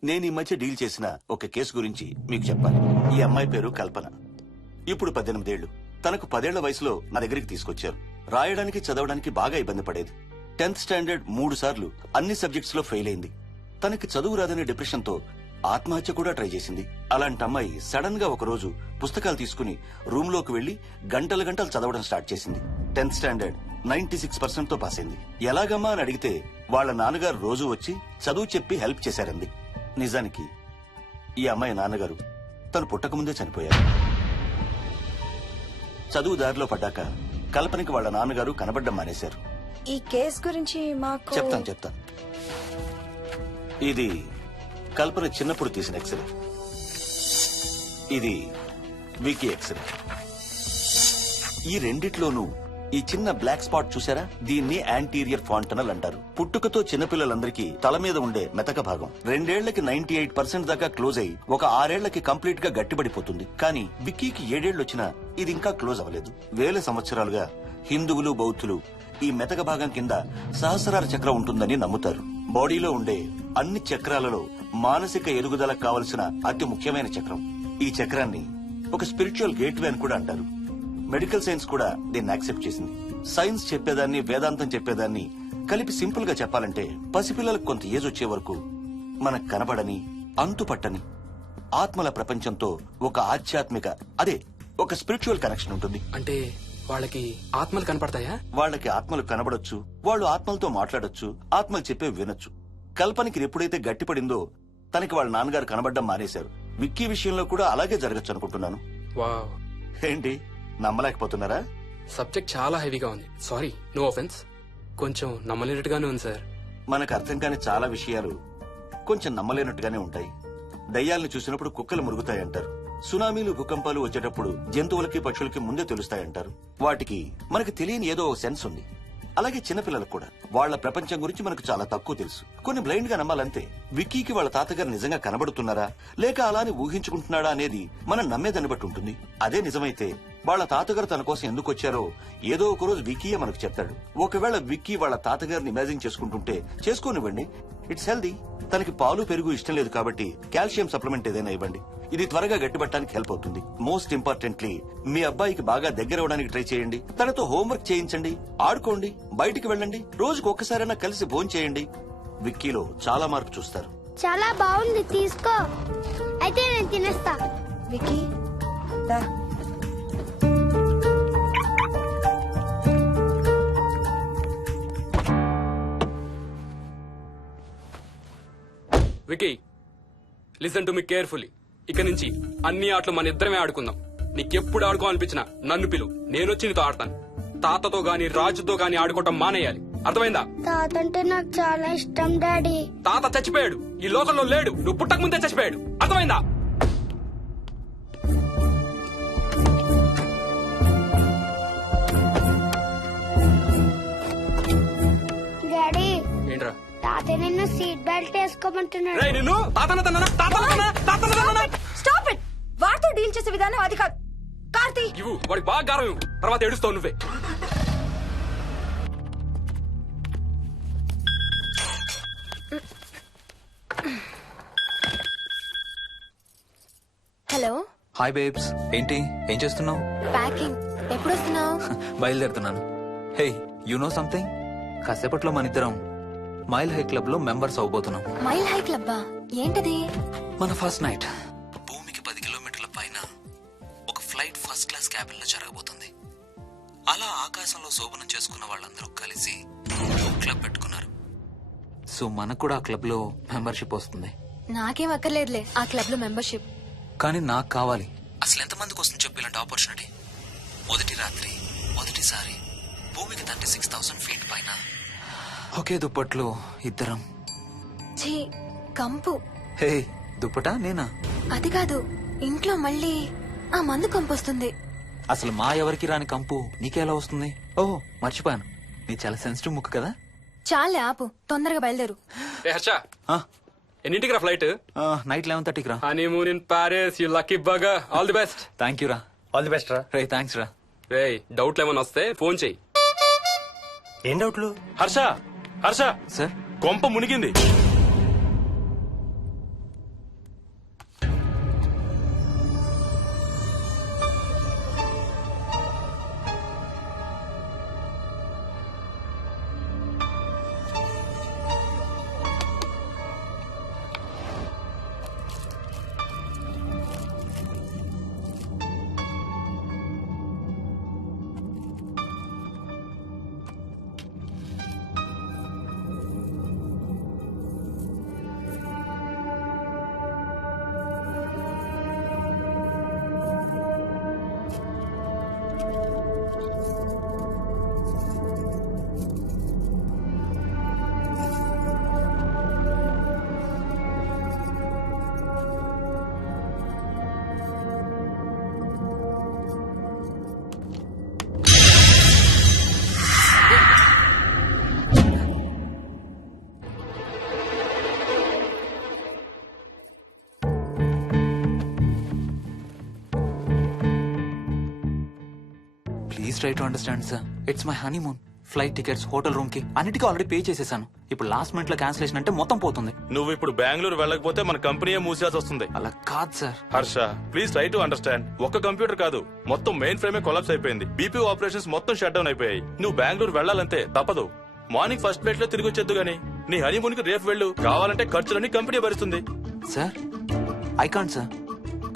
నేను ఈ మధ్య డీల్ చేసిన ఒక కేసు గురించి మీకు చెప్పాలి. ఈ అమ్మాయి పేరు కల్పన. ఇప్పుడు 18 ఏళ్లు. తనకు 10 ఏళ్ల వయసులో నా దగ్గరికి తీసుకొచ్చారు. రాయడానికి చదవడానికి బాగా ఇబ్బంది పడేది. 10th స్టాండర్డ్ 3 సార్లు అన్ని సబ్జెక్ట్స్ లో ఫెయిల్ అయింది. తనకి చదువు రాదనే డిప్రెషన్ తో ఆత్మహత్య కూడా ట్రై చేసింది. అలాంటి అమ్మాయి సడన్ గా ఒక రోజు పుస్తకాలు తీసుకుని రూమ్ లోకి వెళ్లి గంటలు గంటలు చదవడం స్టార్ట్ చేసింది. 10th స్టాండర్డ్ 96% తో పాస్ అయింది. ఎలాగమ్మా అని అడిగితే వాళ్ళ నాన్నగారు రోజు వచ్చి చదువు చెప్పి హెల్ప్ చేశారంది. నిజానికి ఈ అమ్మాయి నాన్నగారు తను పుట్టకముందే చనిపోయారు. చదువు దారిలో పడ్డాక కల్పనకి వాళ్ళ నాన్నగారు కనబడ్డం మానేశారు. ఈ కేస్ గురించి మాకు చెప్తాను. ఇది కల్పన చిన్నప్పుడు తీసిన ఎక్స్రే. ఇది వికీ ఎక్స్రే. ఈ రెండిట్లోనూ ఈ చిన్న బ్లాక్ స్పాట్ చూసారా? దీన్ని యాంటీరియర్ ఫాంటనల్ అంటారు. పుట్టుకతో చిన్నపిల్లలందరికీ తల మీద ఉండే మెతక భాగం 2 ఏళ్లకి 98% దాకా క్లోజ్ అయి ఒక 6 ఏళ్లకి కంప్లీట్ గా గట్టిపడిపోతుంది. కానీ విక్కీకి 7 ఏళ్లు వచ్చినా ఇది ఇంకా క్లోజ్ అవ్వలేదు. వేల సంవత్సరాలుగా హిందువులు బౌద్ధులు ఈ మెతక భాగం కింద సహస్రార చక్రం ఉంటుందని నమ్ముతారు. బాడీలో ఉండే అన్ని చక్రాలలో మానసిక ఎదుగుదలకు కావలసిన అతి ముఖ్యమైన చక్రం. ఈ చక్రాన్ని ఒక స్పిరిచువల్ గేట్వే అని కూడా అంటారు. మెడికల్ సైన్స్ కూడా దీన్ని యాక్సెప్ట్ చేసింది. సైన్స్ చెప్పేదాన్ని వేదాంతం చెప్పేదాన్ని కలిపి సింపుల్ గా చెప్పాలంటే పసిపిల్లలకు కొంత ఏజ్ వచ్చే వరకు మనకు కనబడని అంతుపట్టని ఆత్మల ప్రపంచంతో ఒక ఆధ్యాత్మిక అదే ఒక స్పిరిచువల్ కనెక్షన్ ఉంటుంది. అంటే వాళ్ళకి ఆత్మలు కనపడతాయా? వాళ్ళకి ఆత్మలు కనబడొచ్చు, వాళ్ళు ఆత్మలతో మాట్లాడొచ్చు, ఆత్మలు చెప్పే వినొచ్చు. కల్పనకి ఎప్పుడైతే గట్టిపడిందో తనకి వాళ్ళ నాన్నగారు కనబడ్డం మానేశారు. విక్కీ విషయంలో కూడా అలాగే జరగచ్చు అనుకుంటున్నాను. వావ్, ఏంటి నమ్మలేకపోతున్నారా? సబ్జెక్ట్ చాలా హెవీగా ఉంది. Sorry, no offence. కొంచెం నమ్మలేనట్టుగానే ఉంది సార్. మనకు అర్థం కాని చాలా విషయాలు కొంచెం నమ్మలేనట్టుగానే ఉంటాయి. దయ్యాలను చూసినప్పుడు కుక్కలు మురుగుతాయంటారు. సునామీలు, భూకంపాలు వచ్చేటప్పుడు జంతువులకి, పక్షులకి ముందే తెలుస్తాయంటారు. వాటికి మనకు తెలియని ఏదో సెన్స్ ఉంది. అలాగే చిన్నపిల్లలకు కూడా వాళ్ళ ప్రపంచం గురించి మనకు చాలా తక్కువ తెలుసు. కొన్ని బ్లైండ్ గా నమ్మాలంతే. విక్కీకి వాళ్ళ తాతగారు నిజంగా కనబడుతున్నారా లేక అలానే ఊహించుకుంటున్నాడా అనేది మనం నమ్మేదాన్ని బట్టి ఉంటుంది. అదే నిజమైతే వాళ్ళ తాతగారు తన కోసం ఎందుకు వచ్చారో ఏదో ఒక రోజు విక్కీయే మనకు చెప్తాడు. ఒకవేళ విక్కీ వాళ్ళ తాతగారిని ఇమాజిన్ చేసుకుంటుంటే చేసుకోనివ్వండి, ఇట్స్ హెల్దీ. తనకి పాలు, పెరుగు ఇష్టం లేదు కాబట్టి కాల్షియం సప్లిమెంట్ ఏదైనా ఇవ్వండి. ఇది త్వరగా గట్టిపట్టడానికి హెల్ప్ అవుతుంది. మోస్ట్ ఇంపార్టెంట్లీ మీ అబ్బాయికి బాగా దగ్గర అవడానికి ట్రై చేయండి. తనతో హోంవర్క్ చేయించండి, ఆడుకోండి, బయటికి వెళ్ళండి, రోజుకు ఒక్కసారైనా కలిసి భోజనం చేయండి. విక్కీలో చాలా మార్పు చూస్తారు. చాలా బాగుంది, తీసుకో. అయితే నేను తినేస్తా. విక్కీ దా. Vicky, listen to me carefully. ఇక నుంచి అన్ని ఆటలు మన ఇద్దరమే ఆడుకుందాం. నీకెప్పుడు ఆడుకోవాలనిపించినా నన్ను పిలు, నేనొచ్చి నీతో ఆడతాను. తాతతో గాని రాజుతో గాని ఆడుకోవటం మానేయాలి, అర్థమైందా? తాత అంటే నాకు చాలా ఇష్టం డాడీ. తాత చచ్చిపోయాడు, ఈ లోకంలో లేడు. నువ్వు పుట్టక ముందే చచ్చిపోయాడు, అర్థమైందా? డాడీ, ఏంట్రా? తాత నిన్ను సీట్ బెల్ట్ వేసుకోమంటున్నాడు. రేయ్, నిన్ను స్టాప్ ఇట్. వాడితో డీల్ చేసే విధానం అది కాదు. కార్తీ, ఇవ్వు, వాడికి బాగా గారం ఇవ్వు. తర్వాత ఏడుస్తావు నువ్వే. Hello, hi babes. ఏంటి, ఏం చేస్తున్నావు? ప్యాకింగ్. ఎప్పుడు వస్తున్నావు? బయలుదేరుతున్నాను. Hey, you know something? కాసేపట్లో మన ఇద్దరం మైల్ హై క్లబ్ లో మెంబర్స్ అవబోతున్నాం. మైల్ హై క్లబ్బా? ఏంటది? మన ఫస్ట్ నైట్ భూమికి 10 కిలోమీటర్ల పైన ఒక ఫ్లైట్ ఫస్ట్ క్లాస్ క్యాబిన్ లో జరగబోతుంది. అలా ఆకాశంలో శోభనం చేసుకున్న వాళ్ళందరూ కలిసి క్లబ్ పెట్టుకున్నారు. సో మనకు కూడా ఆ క్లబ్ లో మెంబర్షిప్ వస్తుంది. నాకేం అక్కర్లేదులే ఆ క్లబ్ లో మెంబర్షిప్. కానీ నాకు కావాలి. అసలు ఎంతమందికి వస్తుంది చెప్పు ఇలాంటి ఆపర్చునిటీ? మొదటి రాత్రి, మొదటిసారి భూమికి 36,000 ఫీట్ పైన ఒకే దుప్పట్లో ఇద్దరం. ఛీ, కంపు. హే, దుప్పటా నేనా? అది కాదు, ఇంట్లో మళ్ళీ ఆ మందు కంపు వస్తుంది. అసలు మా ఎవరికి రాని కంపు నీకెలా వస్తుంది? ఓహో, మర్చిపోయాను, నీ చాలా సెన్సిటివ్ ముక్కు కదా. చాలే ఆపు, తొందరగా బయలుదేరు. రే హర్ష, ఆ, ఎన్నింటికి రా ఫ్లైట్? నైట్ 11:30కి రా. Honeymoon in Paris, you lucky bugger. All the best. Thank you రా. ఆల్ ది బెస్ట్ రా. రే, థ్యాంక్స్ రా. రే, డౌట్లు ఏమైనా వస్తే ఫోన్ చెయ్యి. ఏం డౌట్లు? హర్ష, హర్ష, సార్, కొంప మునిగింది. Please try to understand sir. It's my honeymoon. Flight tickets, hotel room కి అన్నిటికీ ఆల్రెడీ పే చేసేసాను. ఇప్పుడు లాస్ట్ మినిట్ లో క్యాన్సిలేషన్ అంటే మొత్తం పోతుంది. నువ్వు ఇప్పుడు బెంగళూరు వెళ్ళకపోతే మన కంపెనీయే మూసేయాల్సి వస్తుంది. అలా కాదు sir. Harsha, please try to understand. ఒక్క కంప్యూటర్ కాదు, మొత్తం మెయిన్ ఫ్రేమే కొలాప్స్ అయిపోయింది. బీపీ ఆపరేషన్స్ మొత్తం షట్ డౌన్ అయిపోయాయి. నువ్వు బెంగళూరు వెళ్ళాలంటే తప్పదు. మార్నింగ్ ఫస్ట్ ఫ్లైట్ లో తిరిగి వచ్చేద్దు గానీ నీ హనీమూన్ కి రేపు వెళ్ళు. కావాలంటే ఖర్చులన్నీ కంపెనీ భరిస్తుంది. Sir, I can't sir.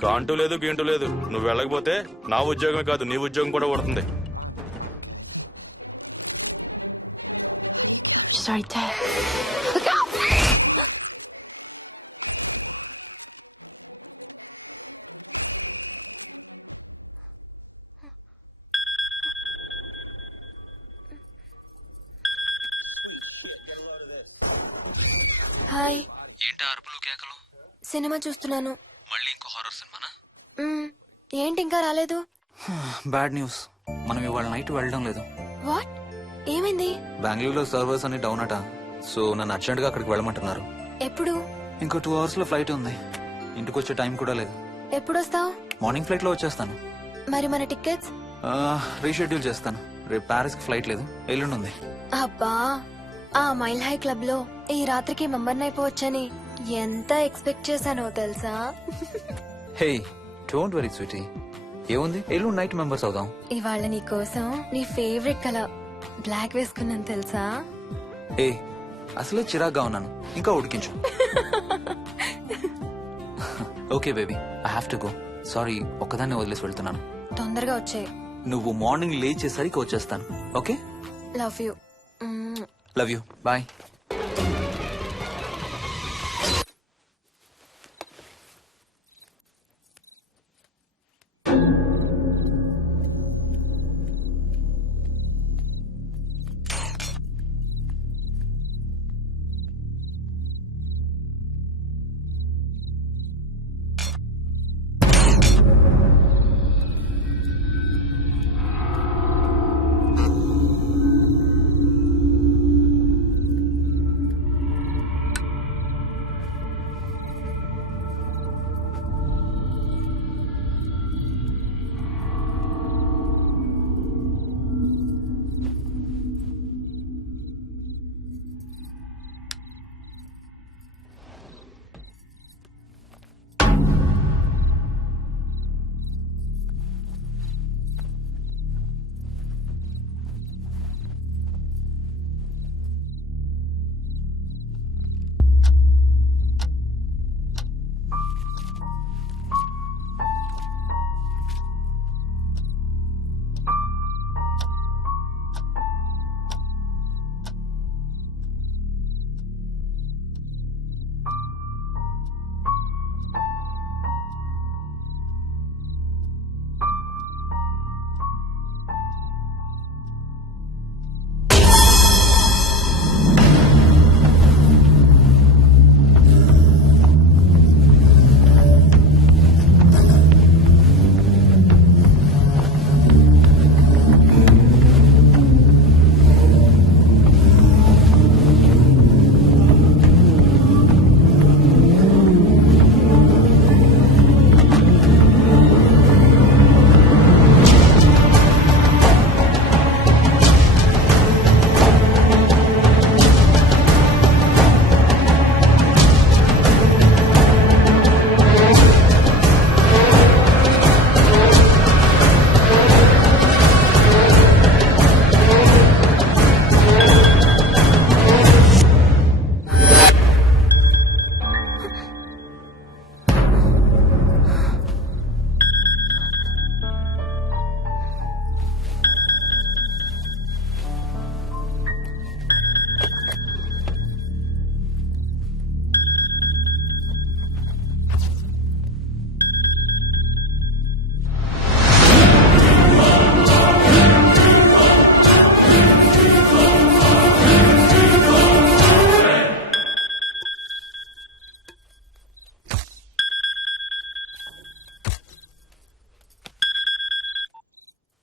Can't లేదు గీంటూ లేదు. నువ్వు వెళ్ళకపోతే నా ఉద్యోగమే కాదు నీ ఉద్యోగం కూడా పడుతుంది. హాయ్, ఏంటి అరుపులు కేకలు? సినిమా చూస్తున్నాను. మళ్ళీ ఇంకో హారర్ సినిమానా? ఏంటి ఇంకా రాలేదు? బ్యాడ్ న్యూస్, మనం ఇవాళ నైట్ వెళ్ళడం లేదు. వాట్? ఏమైంది? బెంగళూరులో సర్వర్స్ అన్ని డౌన్ అట. సో నన్ను అర్జెంట్ గా అక్కడికి వెళ్ళమంటున్నారు. ఎప్పుడు? ఇంకో 2 hours లో ఫ్లైట్ ఉంది. ఇంటికి వచ్చే టైం కూడా లేదు. ఎప్పుడు వస్తావు? మార్నింగ్ ఫ్లైట్ లో వచ్చేస్తాను. మరి మన టికెట్స్? రీషెడ్యూల్ చేస్తాను. రేపు ప్యారిస్ కి ఫ్లైట్ లేదు, ఎల్లుండి ఉంది. అబ్బా, ఆ మైల్ హై క్లబ్ లో ఈ రాత్రికి మెంబర్ అయిపోవచ్చని ఎంత ఎక్స్పెక్ట్ చేశానో తెలుసా? హే, డోంట్ వరీ స్వీటీ. ఏముంది, ఎల్లుండి నైట్ మెంబర్స్ అవుదాం. ఇవాళ నీ కోసం నీ ఫేవరెట్ కలర్ బ్లాక్ వేసుకున్నాను తెలుసా? ఏ, అసలే చిరాగ్గా ఉన్నాను, ఇంకా ఉడికించు. Okay baby, I have to go. Sorry, ఒక్కదాన్ని వదిలేసి వెళ్తున్నాను. తొందరగా వచ్చే. నువ్వు మార్నింగ్ లేచేసరికి వచ్చేస్తాను. Okay? Love you. Love you, bye.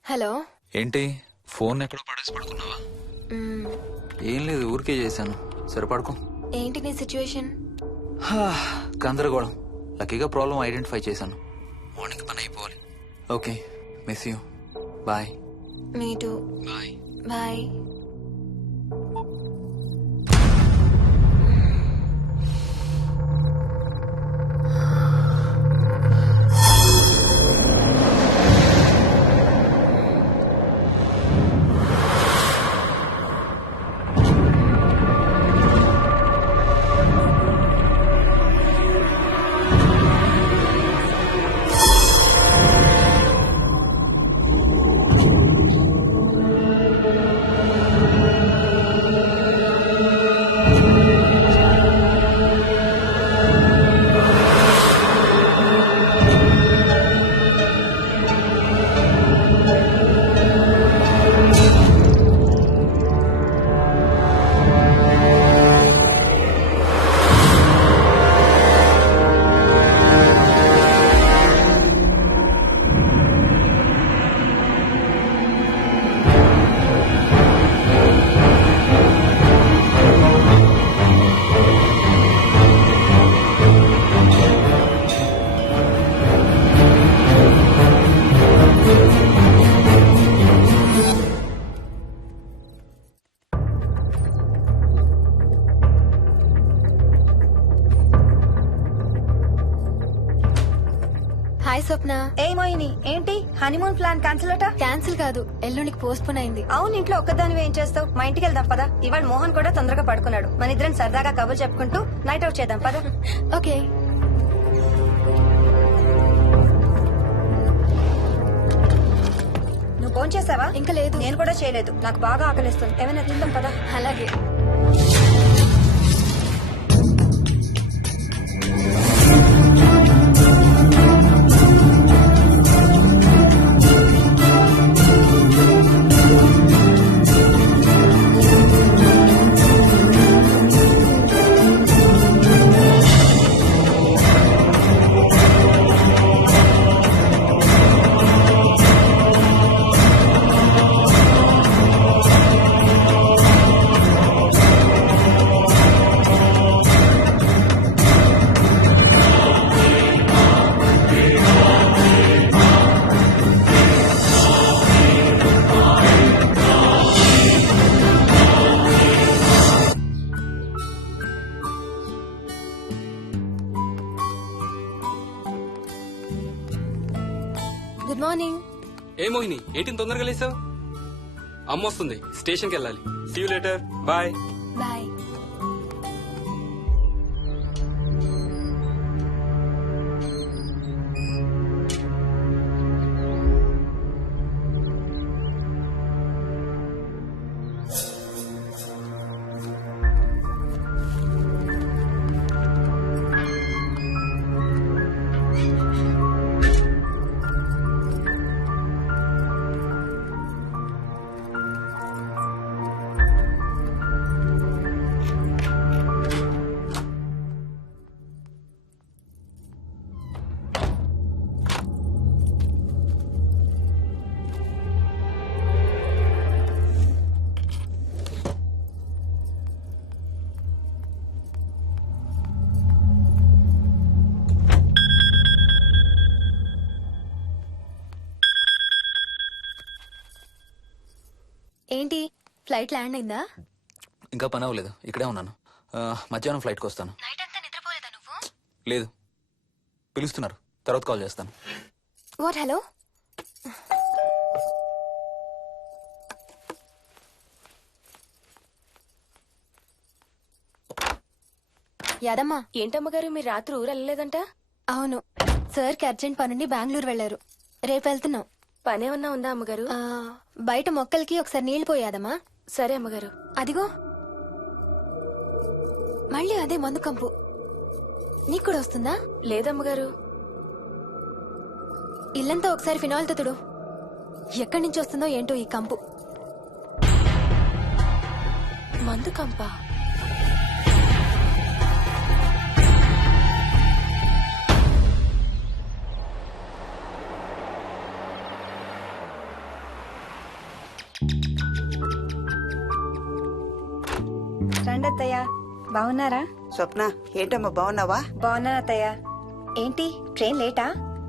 Hello. ఏంటి, ఫోన్ ఎక్కడో పడేసి పడుకున్నావా? ఏం లేదు, ఊరికే చేశాను. సరే పడుకో. ఏంటి నీ సిచ్యువేషన్? గందరగోళం. లక్కీగా ప్రాబ్లం ఐడెంటిఫై చేశాను. మార్నింగ్ పని అయిపోవాలి. Okay, miss you. Bye. Me too. Bye. Bye. Swapna. ఏ మోహిని, ఏంటి హనీమూన్ ప్లాన్ క్యాన్సిల్ అట? క్యాన్సిల్ కాదు, ఎల్లుండికి పోస్ట్ పోన్ అయింది. అవును, ఇంట్లో ఒక్కదానివి ఏం చేస్తావు? మా ఇంటికి వెళ్దాం పదా. ఇవాళ మోహన్ కూడా తొందరగా పడుకున్నాడు. మన ఇద్దరం సరదాగా కబుర్లు చెప్పుకుంటూ నైట్ అవుట్ చేద్దాం పదా. ఓకే. నువ్వు ఫోన్ చేసావా? ఇంకా లేదు. నేను కూడా చేయలేదు. నాకు బాగా ఆకలిస్తుంది. ఏమైనా తిందాం పదా. అలాగే. Good morning. ఏ మోహిని, ఏంటి తొందరగా లేసావు? అమ్మ వస్తుంది, స్టేషన్కి వెళ్ళాలి. See you later. Bye. Bye. ఏంటి, ఫ్లైట్ ల్యాండ్ అయిందా? ఇంకా పని అవ్వలేదు, ఇక్కడే ఉన్నాను. మధ్యాహ్నం ఫ్లైట్కి వస్తాను. నైట్ అంతా నిద్రపోలేదా నువ్వు? లేదు, పిలుస్తున్నారు, తర్వాత కాల్ చేస్తాను. వాట్? హలో. యాదమ్మా. ఏంటమ్మగారు, మీరు రాత్రి ఊరు వెళ్ళలేదంట? అవును, సార్కి అర్జెంట్ పనుండి బెంగళూరు వెళ్లారు. రేపు వెళ్తున్నాం. పనేమన్నా ఉందా అమ్మగారు? బయట మొక్కలకి ఒకసారి నీళ్లు పోయాదమ్మా. సరే అమ్మగారు. అదిగో మళ్ళీ అదే మందు కంపు. నీకు కూడా వస్తుందా? లేదమ్మగారు. ఇల్లంతా ఒకసారి ఫినాయిల్తో తుడు. ఎక్కడి నుంచి వస్తుందో ఏంటో ఈ కంపు. మందు కంప? రండి అత్తయ్య. బాగున్నారా? స్వప్న, ఏంటమ్మా బాగున్నావా? బాగున్నాను అత్తయ్య. ఏంటి ట్రైన్ లేటా?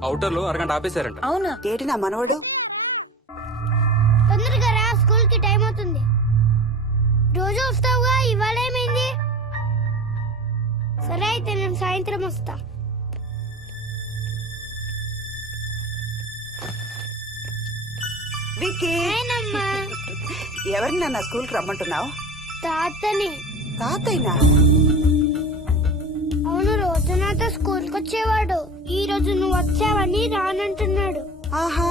అవుటర్ లో అరగంట ఆపేశారంట. అవునా? ఏంటి నా మనవడు? తొందరగా రా, స్కూల్ కి టైం అవుతుంది. రోజు వస్తావుగా, ఇవాళ ఏమైంది? సరే అయితే నేను సాయంత్రం వస్తా. విక్కీ, ఎవరిని నా స్కూల్ కి రమ్మంటున్నావు? తాతని. తాతయ్యనా? అవును, రోజు నాతో స్కూల్ కి వచ్చేవాడు. ఈ రోజు నువ్వు వచ్చావని రానంటున్నాడు. ఆహా,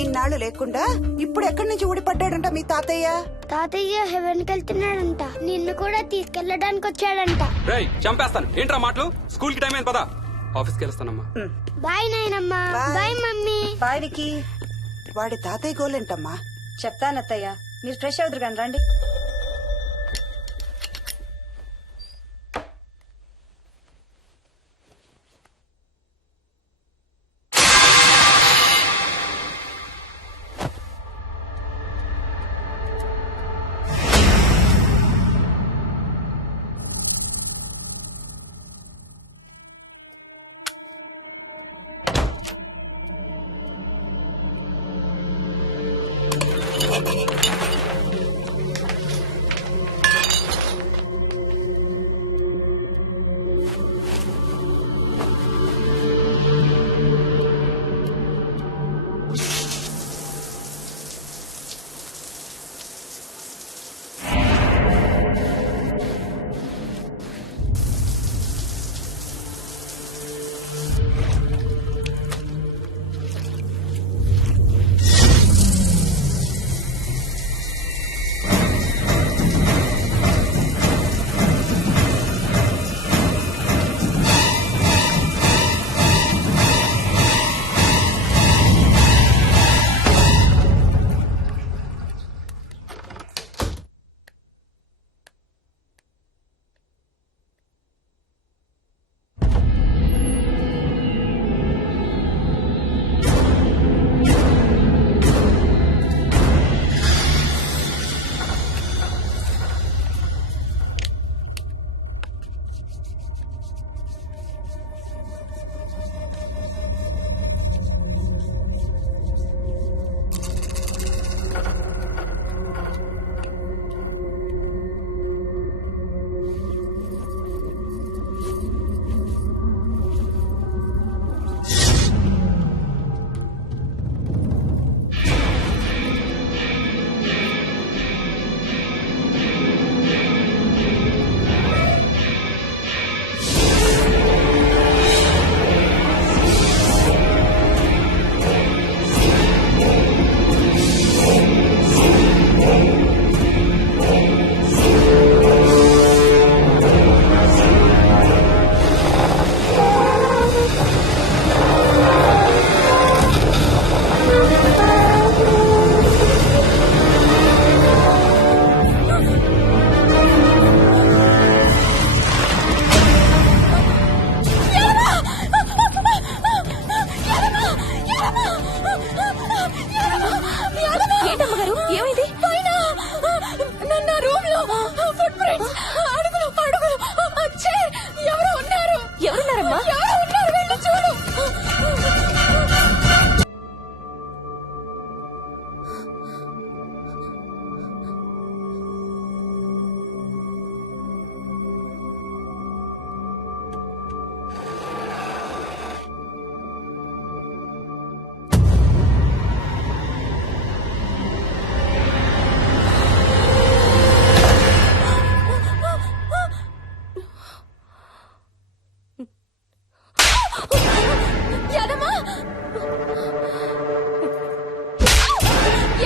ఇన్నాళ్ళు లేకుండా ఇప్పుడు ఎక్కడి నుంచి ఊడిపడ్డాడంట మీ తాతయ్య? తాతయ్య హెవెన్ కి వెళ్తున్నాడంట. నిన్ను కూడా తీసుకెళ్లడానికి వచ్చాడంట. రేయ్, చంపేస్తాను. ఏంట్రా మాటలు? స్కూల్ కి టైం అయింది, పదా. ఆఫీస్కి వెళ్తానమ్మా. బాయ్ నాయనమ్మా. Bye mummy. Bye Vicky. వాడి తాతయ్య గోలేంటమ్మా? చెప్తానత్తయ్య, మీరు ఫ్రెష్ అవుతురు కానీ రండి.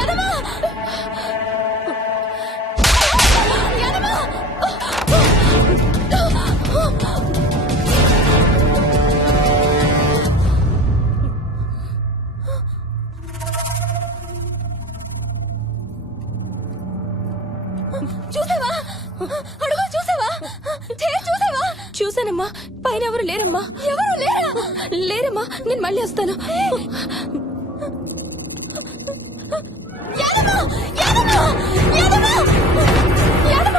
ఎదమా ఎదమా చూసావా అడుగు చూసావా చూసావా? చూసానమ్మా, పైన ఎవరు లేరమ్మా. ఎవరు లేరా? లేరమ్మా, నేను మళ్ళీ వస్తాను. యాదమ్మ! యాదమ్మ! యాదమ్మ! యాదమ్మ!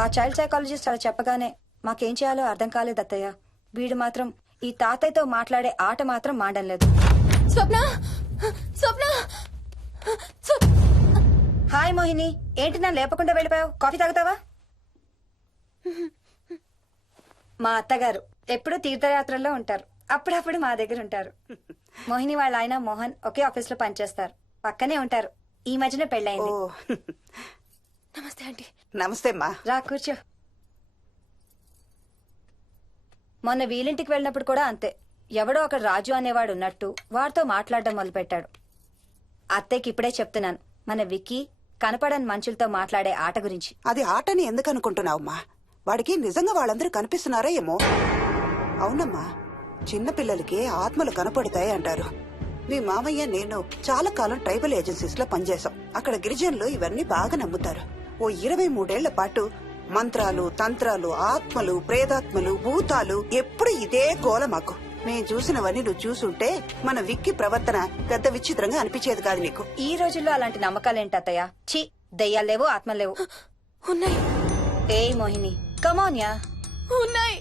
ఆ చైల్డ్ సైకాలజిస్ట్ అలా చెప్పగానే మాకేం చేయాలో అర్థం కాలేదు అత్తయ్య. వీడు మాత్రం ఈ తాతయ్యతో మాట్లాడే ఆట మాత్రం మాడడం లేదు. స్వప్న స్వప్న హాయ్ మోహిని, ఏంటి నన్ను లేపకుండా వెళ్ళిపోయావు? కాఫీ తాగుతావా? మా అత్తగారు ఎప్పుడు తీర్థయాత్రల్లో ఉంటారు, అప్పుడప్పుడు మా దగ్గర ఉంటారు. మోహిని వాళ్ళ ఆయన మోహన్ ఒకే ఆఫీస్ లో పనిచేస్తారు, పక్కనే ఉంటారు. ఈ మధ్యన పెళ్ళైంది. నమస్తే ఆంటీ. నమస్తే అమ్మా. రా కూర్చో. మొన్న వీలింటికి వెళ్ళినప్పుడు కూడా అంతే. ఎవడో ఒక రాజు అనేవాడు ఉన్నట్టు వాడితో మాట్లాడడం మొదలుపెట్టాడు. అత్తయ్యకి ఇప్పుడే చెప్తున్నాను, మన విక్కీ కనపడని మనుషులతో మాట్లాడే ఆట గురించి. అది ఆటని ఎందుకు అనుకుంటున్నావమ్మా? వాడికి నిజంగా వాళ్ళందరూ కనిపిస్తున్నారా ఏమో. అవునమ్మా, చిన్నపిల్లలకి ఆత్మలు కనపడతాయి అంటారు. మీ మామయ్య నేను చాలా కాలం ట్రైబల్ ఏజెన్సీస్ లో పనిచేశాం. అక్కడ గిరిజనులు ఇవన్నీ బాగా నమ్ముతారు. ఓ 23 ఏళ్ల పాటు మంత్రాలు, తంత్రాలు, ఆత్మలు, ప్రేతాత్మలు, భూతాలు, ఎప్పుడు ఇదే గోల మాకు. మేం చూసినవన్నీ నువ్వు చూసుంటే మన విక్కీ ప్రవర్తన పెద్ద విచిత్రంగా అనిపించేది కాదు నీకు. ఈ రోజుల్లో అలాంటి నమ్మకాలేంటి అత్తయ్య? ఛీ, దెయ్యాలేవు, ఆత్మలేవు. ఉన్నాయి. ఏ మోహిని, కమోన్యా. ఉన్నాయి.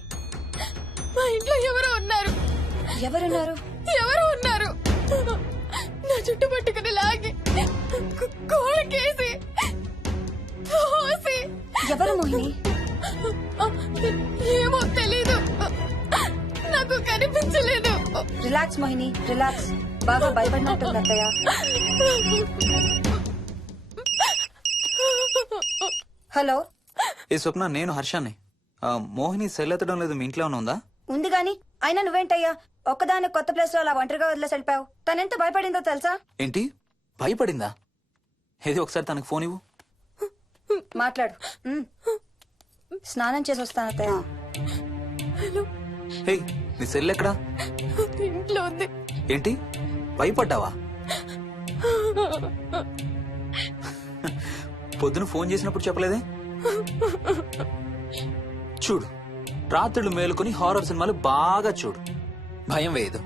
మా ఇంట్లో ఎవరో ఉన్నారు. ఎవరున్నారు? ఎవరో ఉన్నారు. నా చుట్టు పట్టుకుని లాగి కోళ్ళకేసి ఎవరు మోహిని? ఏమో తెలీదు, నాకు కనిపించలేదు. Relax Mohini, relax. బాగా భయపడినట్టుంది అత్తయ్య. హలో. ఏ స్వప్న, నేను హర్షాన్ని. మోహిని సెల్ ఎత్తడం లేదు, మీ ఇంట్లో ఉందా? ఉంది గాని, అయినా నువ్వేంటయ్యా ఒక్కదాని కొత్త ప్లేస్ లో అలా ఒంటరిగా వదిలేసి వెళ్ళిపోయావు? తనెంత భయపడిందో తెలుసా? ఏంటి, భయపడిందా? ఏది ఒకసారి తనకు ఫోన్ ఇవ్వు. మాట్లాడు. స్నానం చేసి వస్తాను అత్తయ్య. హే, నీ సెల్ ఎక్కడా? ఇంట్లో ఉంది. ఏంటి, భయపడ్డావా? పొద్దున ఫోన్ చేసినప్పుడు చెప్పలేదే? చూడు, రాత్రులు మేలుకొని హారర్ సినిమాలు బాగా చూడు, భయం వేయదు.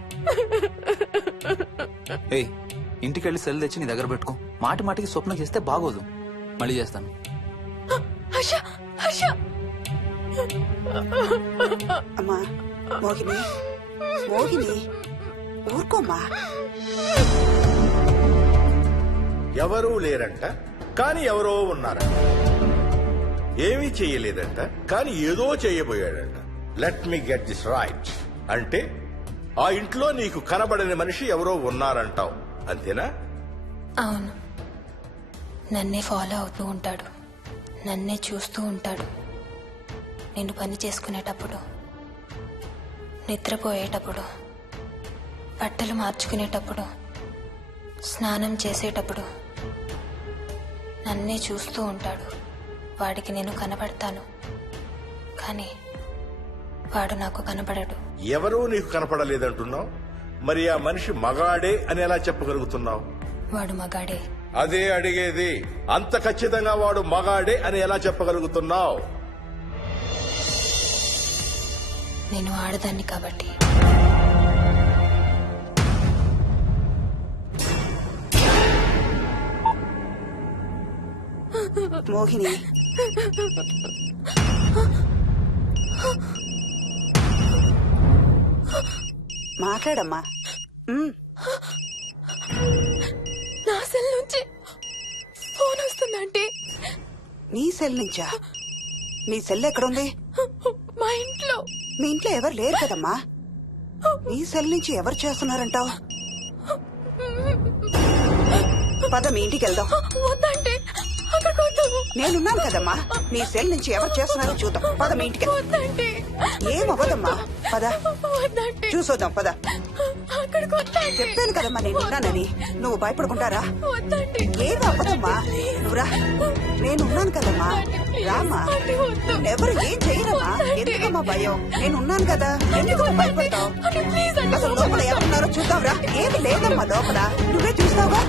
ఏయ్, ఇంటికెళ్ళి సెల్ తెచ్చి నీ దగ్గర పెట్టుకో. మాటి మాటికి స్వప్నం చేస్తే బాగోదు. మళ్ళీ చేస్తాను. అమ్మా మోహిని, మోహిని ఊరుకోమ్మా. ఎవరూ లేరంట, కానీ ఎవరో ఉన్నారంట. ఏమీ చెయ్యలేదంట, కానీ ఏదో చెయ్యబోయాడంట. Let me get this right. అంటే ఆ ఇంట్లో నీకు కనబడని మనిషి ఎవరో ఉన్నారంటావు, అంతేనా? అవును. నన్నే ఫాలో అవుతూ ఉంటాడు, నన్నే చూస్తూ ఉంటాడు. నేను పని చేసుకునేటప్పుడు, నిద్రపోయేటప్పుడు, బట్టలు మార్చుకునేటప్పుడు, స్నానం చేసేటప్పుడు నన్నే చూస్తూ ఉంటాడు. వాడికి నేను కనపడతాను, కానీ వాడు నాకు కనపడడు. ఎవరూ నీకు కనపడలేదంటున్నావు. మరి ఆ మనిషి మగాడే అని ఎలా చెప్పగలుగుతున్నావు? వాడు మగాడే. అదే అడిగేది. అంత ఖచ్చితంగా వాడు మగాడే అని ఎలా చెప్పగలుగుతున్నావు? నేను ఆడదాన్ని కాబట్టి. మోహిని, మాట్లాడమ్మా. నా సెల్ నుంచి ఫోన్ వస్తుందంటే. నీ సెల్ నుంచా? నీ సెల్ ఎక్కడుంది? మా ఇంట్లో. మీ ఇంట్లో ఎవరు లేరు కదమ్మా. నీ సెల్ నుంచి ఎవరు చేస్తున్నారంటావు? పద మీ ఇంటికి వెళ్దాం. వద్దంటే అక్కడికి వద్దాము. నేనున్నాను కదమ్మా. నీ సెల్ నుంచి ఎవరు చేస్తున్నారో చూద్దాం. పద మీ ఇంటికి. వద్దంటే ఏమవ్వదమ్మా, పద వద్దంటే చూసొద్దాం. పద. అక్కడికి వద్దంటే. చెప్పాను కదమ్మా నేనున్నానని. నువ్వు భయపడుకుంటారా? వద్దంటే. ఏమవ్వదమ్మా, నువ్వురా. నేనున్నాను కదమ్మా, రామా. ఎవరు ఏం చెయ్యరమ్మా. ఎందుకమ్మా భయం? నేనున్నాను కదా, ఎందుకు భయపడతావు? అసలు లోపల ఎవరున్నారో చూద్దాంరా. ఏమి లేదమ్మా లోపల, నువ్వే చూస్తావా?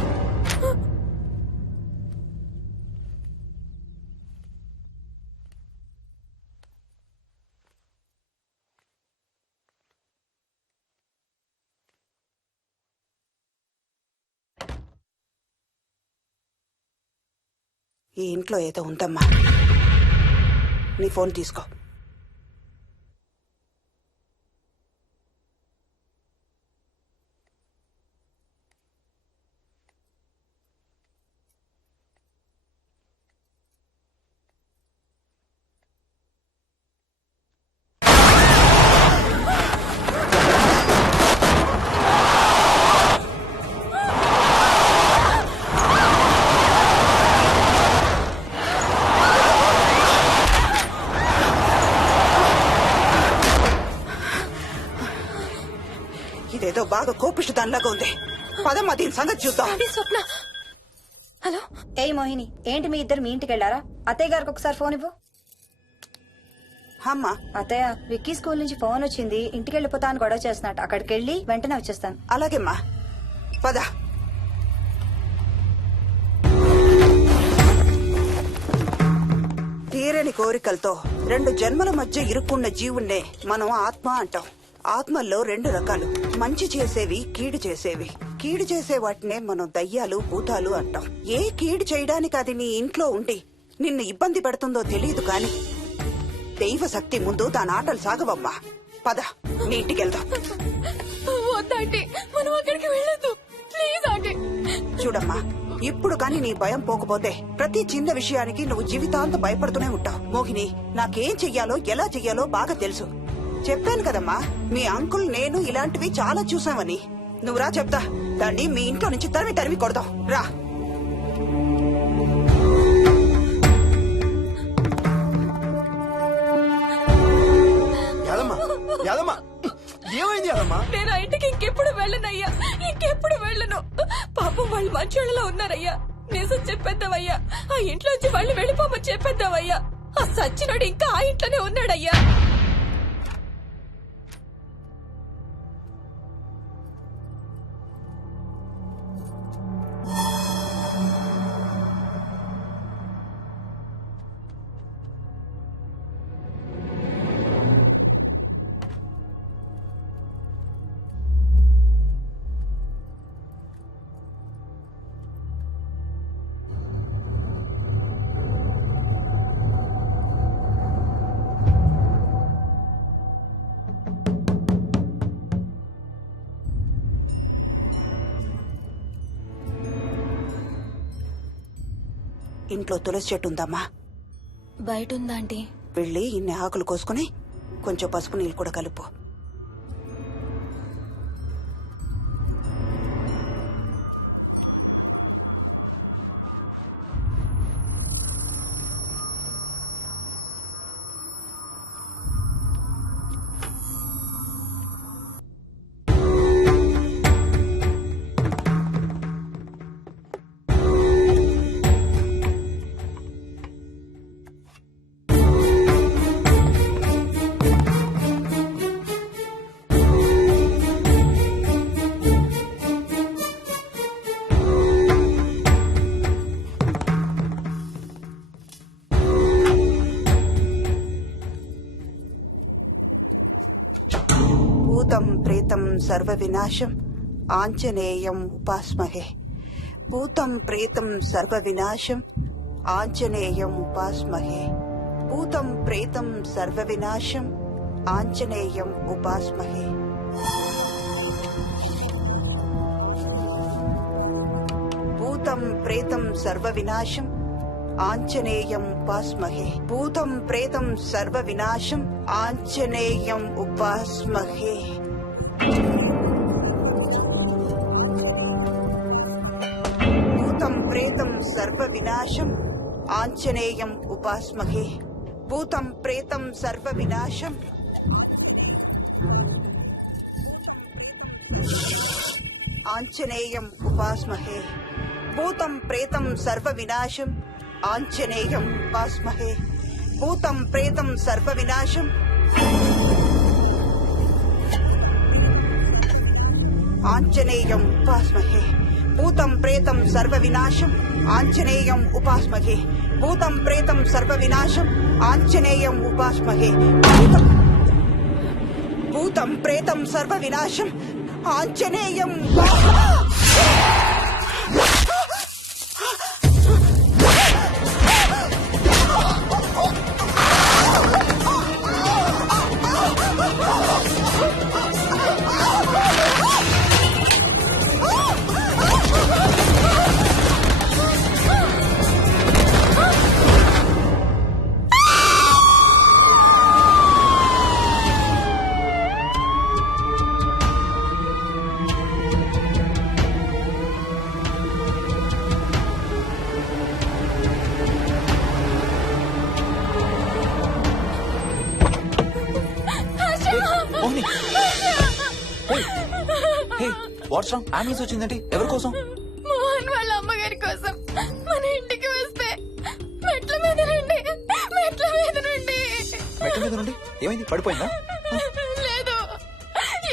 ఈ ఇంట్లో ఏదో ఉందమ్మా. నీ ఫోన్ తీసుకో. ఇదేదో బాగా కోపిష్టి దానిలాగా ఉంది. పదమ్మా దీని సంగతి చూద్దాం. స్వప్న. హలో. ఏయ్ మోహిని, ఏంటి మీ ఇద్దరు మీ ఇంటికి వెళ్ళారా? అత్తయ్య గారికి ఒకసారి ఫోన్ ఇవ్వు. అమ్మా. అత్తయ్య, విక్కీ స్కూల్ నుంచి ఫోన్ వచ్చింది. ఇంటికి వెళ్ళిపోతా అని గొడవ చేస్తున్నట్టు. అక్కడికి వెళ్ళి వెంటనే వచ్చేస్తాను. అలాగేమ్మా, పద. తీరని కోరికలతో 2 జన్మల మధ్య ఇరుక్కున్న జీవుణ్ణే మనం ఆత్మ అంటాం. ఆత్మల్లో 2 రకాలు, మంచి చేసేవి, కీడు చేసేవి. కీడు చేసే వాటినే మనం దయ్యాలు, భూతాలు అంటాం. ఏ కీడు చేయడానికి అది నీ ఇంట్లో ఉండి నిన్ను ఇబ్బంది పెడుతుందో తెలియదు కాని దైవ శక్తి ముందు దాని ఆటలు సాగవమ్మా. పద నీ ఇంటికి వెళ్దాం. వద్దంటే మనం అక్కడికి వెళ్ళొద్దు. ప్లీజ్ అంటే. చూడమ్మా, ఇప్పుడు కాని నీ భయం పోకపోతే ప్రతి చిన్న విషయానికి నువ్వు జీవితాంతం భయపడుతూనే ఉంటావు. మోహిని, నాకేం చెయ్యాలో ఎలా చెయ్యాలో బాగా తెలుసు. చెప్పాను కదమ్మా, మీ అంకుల్ నేను ఇలాంటివి చాలా చూసామని. నువ్వు రా చెప్తా. దాన్ని మీ ఇంట్లో నుంచి తరిమి కొడదాం. రా. ఏమైంది యాదమ్మా? నేను ఆ ఇంటికి ఇంకెప్పుడు వెళ్ళనయ్యా. ఇంకెప్పుడు వెళ్ళను. పాపం వాళ్ళు మంచోళ్ళలో ఉన్నారయ్యా. నిజం చెప్పేద్దామయ్యా. ఆ ఇంట్లోంచి వాళ్ళు వెళ్ళిపోమని చెప్పేద్దామయ్యా. ఆ సచ్చినోడు ఇంకా ఆ ఇంట్లోనే ఉన్నాడయ్యా. ఇంట్లో తులసి చెట్టు ఉందమ్మా. బయట ఉందా ఆంటీ? వెళ్ళి ఇన్ని ఆకులు కోసుకుని కొంచెం పసుపు నీళ్ళు కూడా కలుపు. సర్వ వినాశం ఆంజనేయం ఉపాస్మహే. భూతం ప్రేతం సర్వ వినాశం ఆంజనేయం ఉపాస్మహే. భూతం ప్రేతం సర్వ వినాశం ఆంజనేయం ఉపాస్మహే. భూతం ప్రేతం సర్వ వినాశం ఆంజనేయం ఉపాస్మహే. భూతం ప్రేతం సర్వ వినాశం ఆంజనేయం ఉపాస్మహే. భూతం ప్రేతం సర్వ వినాశం ఆంజనేయం ఉపాస్మహే. భూతం ప్రేతం సర్వ వినాశం ఆంజనేయం ఉపాస్మహే. భూతం ప్రేతం సర్వ వినాశం ఆంజనేయం ఉపాస్మహే. భూతం ప్రేతం సర్వ వినాశం ఆంజనేయం ఉపాస్మహే. భూతం ప్రేతం సర్వ వినాశం ఆంజనేయం ఉపాస్మహే. భూతం ప్రేతం సర్వ వినాశం ఆంజనేయం ఉపాస్మహే. భూతం ప్రేతం సర్వ వినాశం ఆంజనేయం వాట్స్ రాంగ్? అంబులెన్స్ వచ్చిందంటే ఎవరి కోసం? మోహన్ వాళ్ళ అమ్మగారి కోసం. మన ఇంటికి వస్తే మెట్ల మీద నుండి మెట్ల మీద నుండి ఏమైంది? పడిపోయిందా? లేదు,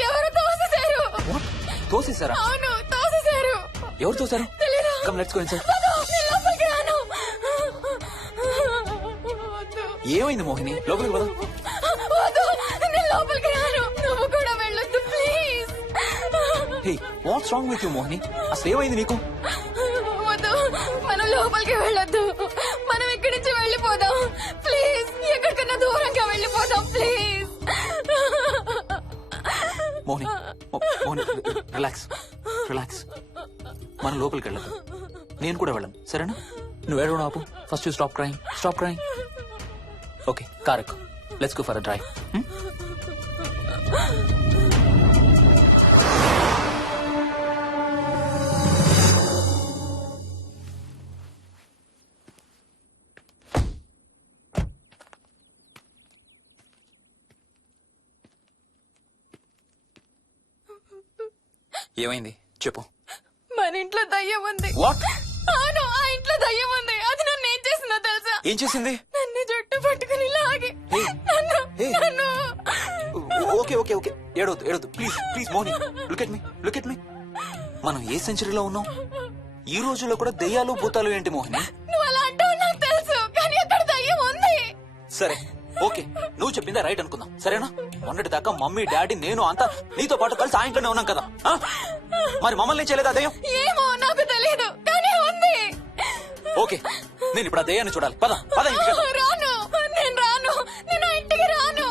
ఎవరు తోసేశారు. తోసేశారా? అవును, తోసేశారు. ఎవరు తోసారు? తెలీదు. Come let's go inside. నేను లోపలికి రాను. ఏమైంది మోహిని? లోపలికి పద. వద్దు, నేను లోపలికి రాను. నువ్వు కూడా వెళ్ళొద్దు please. Hey, watts wrong with you Mohini? అసలు ఏమైంది నీకు? వద్దు, మనం లోపలికి వెళ్ళొద్దు. మనం ఇక్కడి నుంచి వెళ్ళిపోదాం ప్లీజ్. ఎక్కడికన్నా దూరంగా వెళ్ళిపోదాం please. Mohini, Mohini relax relax. మనం లోపలికి వెళ్ళదు. నేను కూడా వెళ్ళను, సరేనా? నువ్వు ఏడవడం ఆపు. First you stop crying. Stop crying. Okay, car ఎక్కు. Let's go for a drive. ఏమైంది చెప్పు. మన ఇంట్లో దయ్యం ఉంది. వాట్? అవును, ఆ ఇంట్లో దయ్యం ఉంది. అది నన్ను ఏం చేసిందో తెలుసా? ఏం చేసింది? నన్ను జుట్టు పట్టుకుని లాగి నన్ను. ఓకే ఓకే ఓకే, ఏడవద్దు ఏడవద్దు please please Moni. Look at me, look at me. మనం ఏ సెంచరీలో ఉన్నాం? ఈ రోజుల్లో కూడా దెయ్యాలు భూతాలు ఏంటి మోహిని? నువ్వు అలా అంటావు నాకు తెలుసు, కానీ అక్కడ దయ్యం ఉంది. సరే ఓకే, నువ్వు చెప్పిందే రైట్ అనుకుందాం, సరేనా? మొన్నటి దాకా మమ్మీ డాడీ నేను అంతా నీతో పాటు కలిసి ఆ ఇంట్లోనే ఉన్నాం కదా. మరి మమ్మల్ని చేయలేదా దెయ్యం? ఏమో నాకు తెలియదు, కానీ ఉంది. ఓకే, నేను ఇప్పుడు ఆ దెయ్యాన్ని చూడాలి. పద పద ఇంటికి వెళ్దాం. రాను, నేను రాను. నేను ఆ ఇంటికి రాను.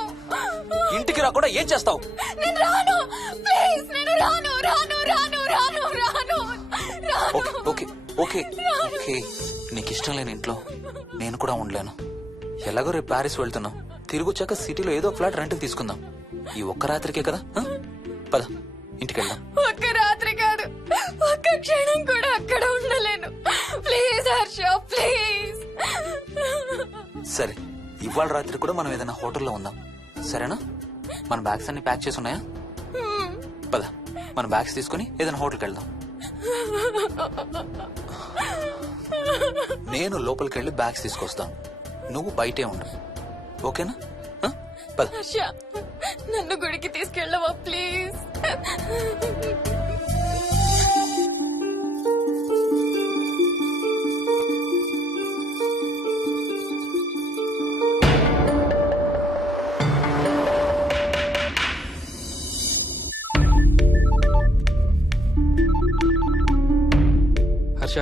ఇంటికి రాకుండా ఏం చేస్తావు? నేను రాను ప్లీజ్. నేను రాను రాను రాను రాను రాను. ఓకే ఓకే ఓకే ఓకే, నీకు ఇష్టం లేని ఇంట్లో నేను కూడా ఉండలేను. ఎలాగో రేపు ప్యారిస్ వెళ్తున్నాం. తిరిగి వచ్చాక సిటీలో ఏదో ఫ్లాట్ రెంట్కి తీసుకుందాం. ఈ ఒక్క రాత్రికే కదా. పద ఇంటికి వెళ్దాం. ఒక్క రాత్రి కాదు, ఒక్క క్షణం కూడా అక్కడ ఉండలేను. Please Harsha please. సరే, ఇవాళ రాత్రి కూడా మనం ఏదైనా హోటల్లో ఉందాం, సరేనా? మన బ్యాగ్స్ అన్ని ప్యాక్ చేసి ఉన్నాయా? పద మన బ్యాగ్స్ తీసుకుని ఏదైనా హోటల్కి వెళ్దాం. నేను లోపలికి వెళ్ళి బ్యాగ్స్ తీసుకొస్తాను, నువ్వు బయటే ఉండు, ఓకేనా? పద. హర్ష, నన్ను గుడికి తీసుకెళ్ళవా ప్లీజ్? హర్ష,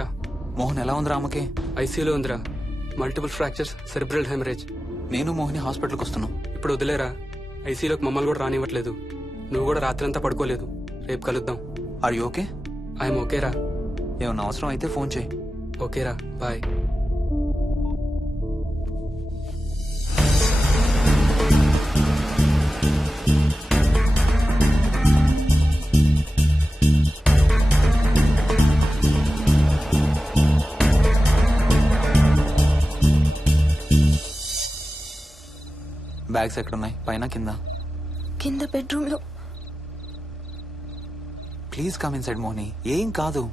మోహన్ ఎలా ఉందిరా అమ్మకి? ఐసీయూలో ఉందిరా. Multiple fractures, cerebral haemorrhage. నేను మోహిని హాస్పిటల్కి వస్తున్నాం. ఇప్పుడు వదిలేరా, ఐసీయూలోకి మమ్మల్ని కూడా రానివ్వట్లేదు. నువ్వు కూడా రాత్రంతా పడుకోలేదు. రేపు కలుద్దాం. Are you okay? ఐఎమ్ ఓకేరా. ఏమన్నా అవసరం అయితే ఫోన్ చేయి. ఓకేరా, బాయ్. బ్యాగ్స్ ఎక్కడున్నాయి? పైన కింద? కింద బెడ్రూమ్ లో. Please come inside Mohini. ఏం కాదు.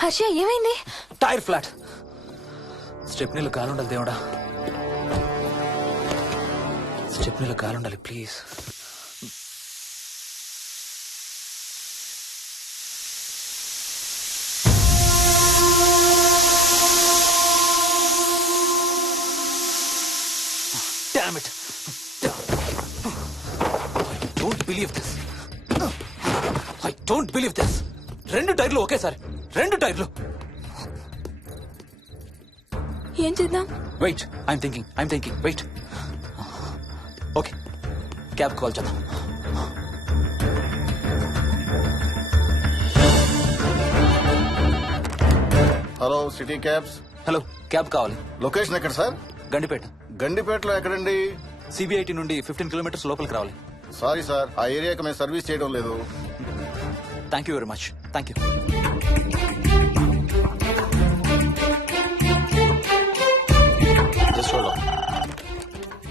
హర్ష, ఏమైంది? Tyre flat. స్టెప్నీలో కాలుండాలి దేవుడా. స్టెప్నీలో కాలుండాలి please. Damn it. I don't believe this. I don't believe this. 2 టైర్లు ఒకేసారి. 2 టైర్లు. ఏం చేద్దాం? Wait, I'm thinking. Wait. Okay, cab call చేద్దాం. Hello, city cabs. Hello, cab కావాలి. లొకేషన్ ఎక్కడ సార్? గండిపేట. గండిపేటలో ఎక్కడండి? సిబిఐటి నుండి 15 కిలోమీటర్స్ లోపలికి రావాలి. సారీ సార్, ఆ ఏరియాకి మేము సర్వీస్ చేయడం లేదు. Thank you very much. Thank you.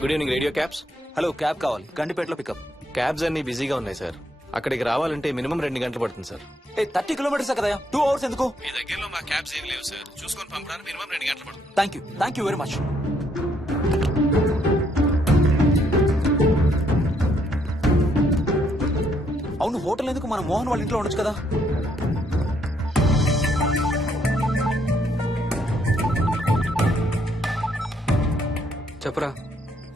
Good evening radio cabs. Hello, cab కావాలి. గండిపేటలో పికప్. క్యాబ్స్ అన్ని బిజీగా ఉన్నాయి సార్. అక్కడికి రావాలంటే మినిమం 2 గంటలు పడుతుంది సార్. 30 కిలోమీటర్స్ కదా, 2 అవర్స్ ఎందుకు? మీ దగ్గరలో మా క్యాబ్స్ ఏం లేవు సార్. చూసుకొని పంపడానికి మినిమం 2 గంటలు పడుతుంది. Thank you very much. అవును, హోటల్ ఎందుకు? మనం మోహన్ వాళ్ళ ఇంట్లో ఉండొచ్చు కదా. చెప్పరా.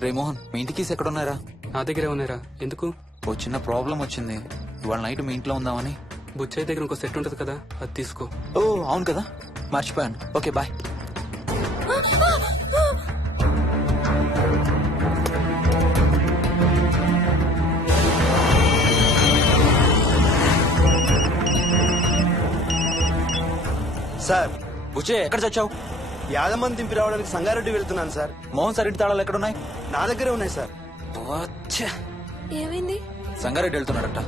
రే మోహన్, మీ ఇంటి కీస్ ఎక్కడ ఉన్నారా? నా దగ్గరే ఉన్నారా. ఎందుకు? ఓ చిన్న ప్రాబ్లం వచ్చింది. ఇవాళ నైట్ మీ ఇంట్లో ఉందామని. బుచ్చయ్య దగ్గర ఇంకో సెట్ ఉంటది కదా, అది తీసుకో. ఓ అవును కదా, మర్చిపోయాను. Okay, bye. సార్, బుచ్చయ్య ఎక్కడ చచ్చావు? యాదమ్మని దింపి రావడానికి సంగారెడ్డి వెళ్తున్నాను సార్. మోహన్ సార్ ఇంటి తాళాలు ఎక్కడున్నాయి? నా దగ్గరే ఉన్నాయి సార్. ఏమైంది? సంగారెడ్డి వెళ్తున్నాడట.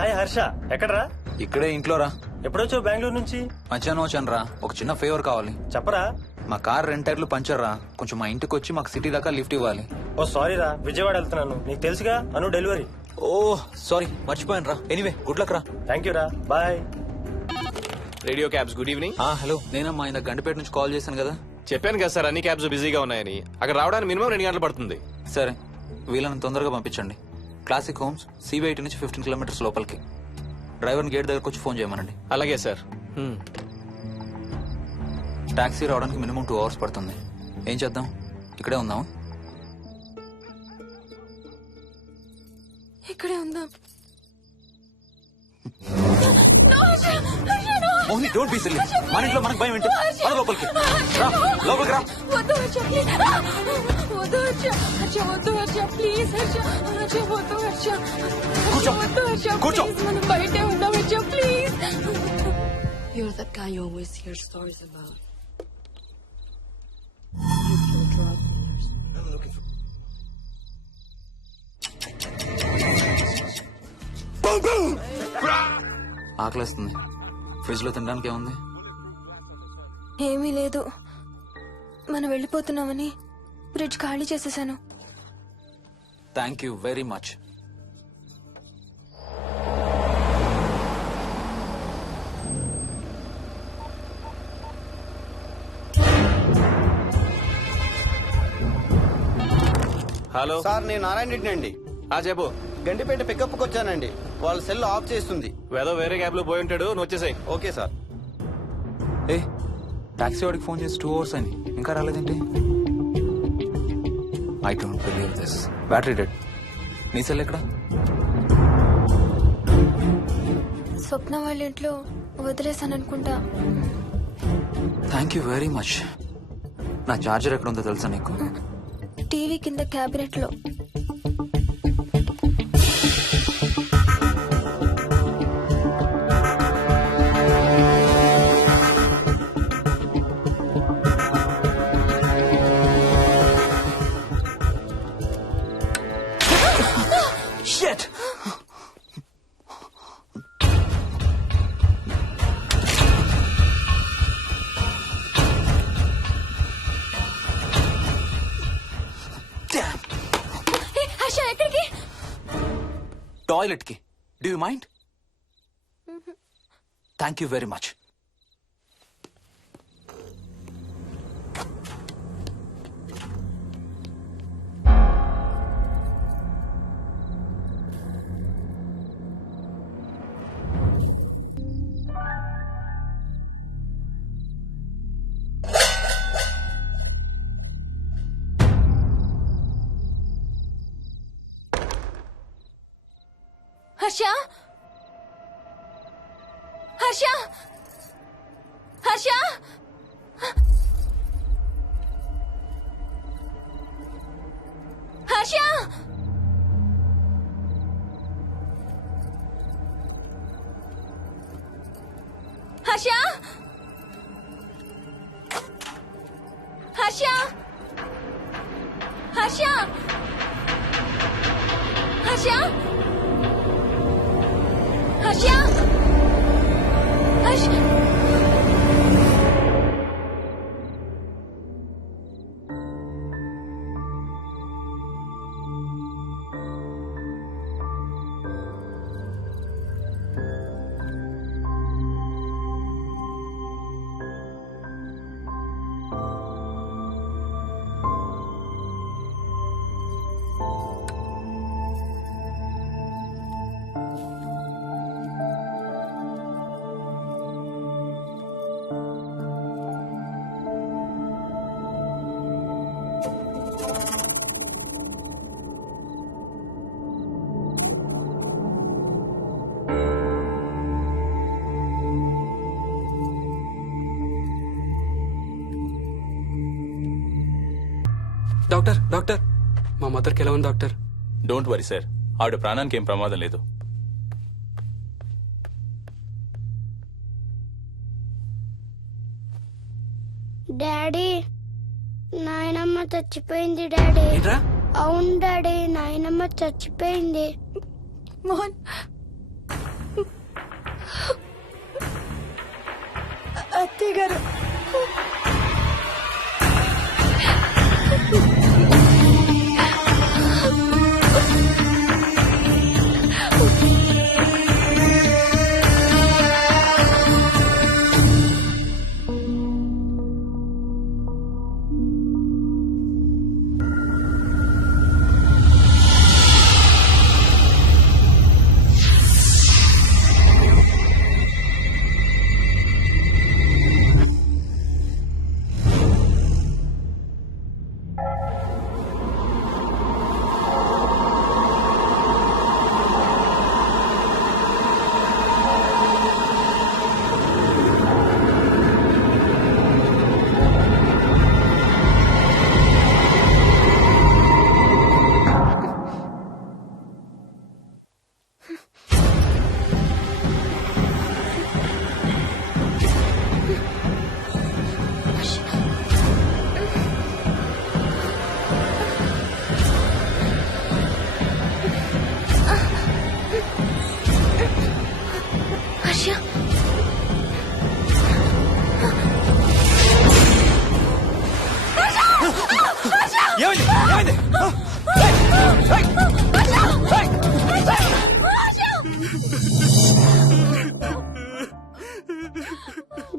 హాయ్ హర్ష, ఎక్కడరా? ఇక్కడే ఇంట్లో రా. ఎప్పుడొచ్చావు బెంగళూరు నుంచి? మధ్యాహ్నం వచ్చాను రా. ఒక చిన్న ఫేవర్ కావాలి. చెప్పరా. మా కార్ 2 టైర్లు పంచర్ రా. కొంచెం మా ఇంటికి వచ్చి మాకు సిటీ దాకా లిఫ్ట్ ఇవ్వాలి. ఓ సారీ రా, విజయవాడ వెళ్తున్నాను. నీకు తెలుసుగా, అను డెలివరీ. ఓ సారీ, మర్చిపోయాను రా. ఎనీవే, గుడ్ లక్ రా. థ్యాంక్ యూ రా, bye. Radio cabs, good evening. Hello, నేనమ్మా ఇందాక గండిపేట నుంచి కాల్ చేశాను కదా. చెప్పాను కదా సార్, అన్ని క్యాబ్స్ బిజీగా ఉన్నాయని. అక్కడ రావడానికి మినిమం 2 గంటలు పడుతుంది. సరే, వీళ్ళని తొందరగా పంపించండి. క్లాసిక్ హోమ్స్, సిబిఐటి నుంచి 15 కిలోమీటర్స్ లోపలికి. డ్రైవర్ని గేట్ దగ్గరకు వచ్చి ఫోన్ చేయమనండి. అలాగే సార్. టాక్సీ రావడానికి మినిమం 2 అవర్స్ పడుతుంది. ఏం చేద్దాం? ఇక్కడే ఉందాం. ఇక్కడే ఉందాం. Mohini don't be silly. మన ఇంట్లో మనకు భయం ఏంటి? పద లోపలికి రా, లోపలికి రా. వద్దు హర్ష ప్లీజ్ వద్దు హర్ష హర్ష వద్దు హర్ష ప్లీజ్ హర్ష హర్ష వద్దు హర్ష కూర్చో. వద్దు హర్ష కూర్చో. ప్లీజ్ మనం బయటే ఉందాం Harsha please. You're that guy you always hear stories about. ఆకలిస్తుంది. ఫ్రిడ్జ్ లో తినడానికి ఏముంది? ఏమీ లేదు. మనం వెళ్ళిపోతున్నామని ఫ్రిడ్జ్ ఖాళీ చేసేసాను. Thank you very much. Hello sir నేను నారాయణ రెడ్డి అండి. చెప్పు. గండిపేట పికప్కి వచ్చానండి. వాళ్ళ సెల్ ఆఫ్ చేస్తుంది. వేదో వేరే క్యాబ్ లో పోయి ఉంటాడు, నువ్వు వచ్చేసాయి. Okay sir. ఏ టాక్సీ వాడికి ఫోన్ చేసి 2 hours అని ఇంకా రాలేదేంటి? I don't believe this. Battery dead. నీ సెల్ ఎక్కడ? స్వప్న వాళ్ళ ఇంట్లో వదిలేసాను అనుకుంటా. Thank you very much. నా చార్జర్ ఎక్కడ ఉందో తెలుసా నీకు? టీవీ కింద క్యాబినెట్ లో. Shit! హర్ష ఎక్కడికి? టాయిలెట్ కి. Do you mind? Thank you very much. Harsha Harsha Harsha Harsha Harsha Harsha Harsha Harsha Harsha Harsha doctor doctor మా మదర్కి ఎలా ఉంది డాక్టర్? డోంట్ వరీ సార్, ఆవిడ ప్రాణానికి ఏం ప్రమాదం లేదు. డాడీ నాయనమ్మ చచ్చిపోయింది డాడీ. ఏంట్రా? అవును డాడీ నాయనమ్మ చచ్చిపోయింది. మోహన్ అత్తయ్య గారు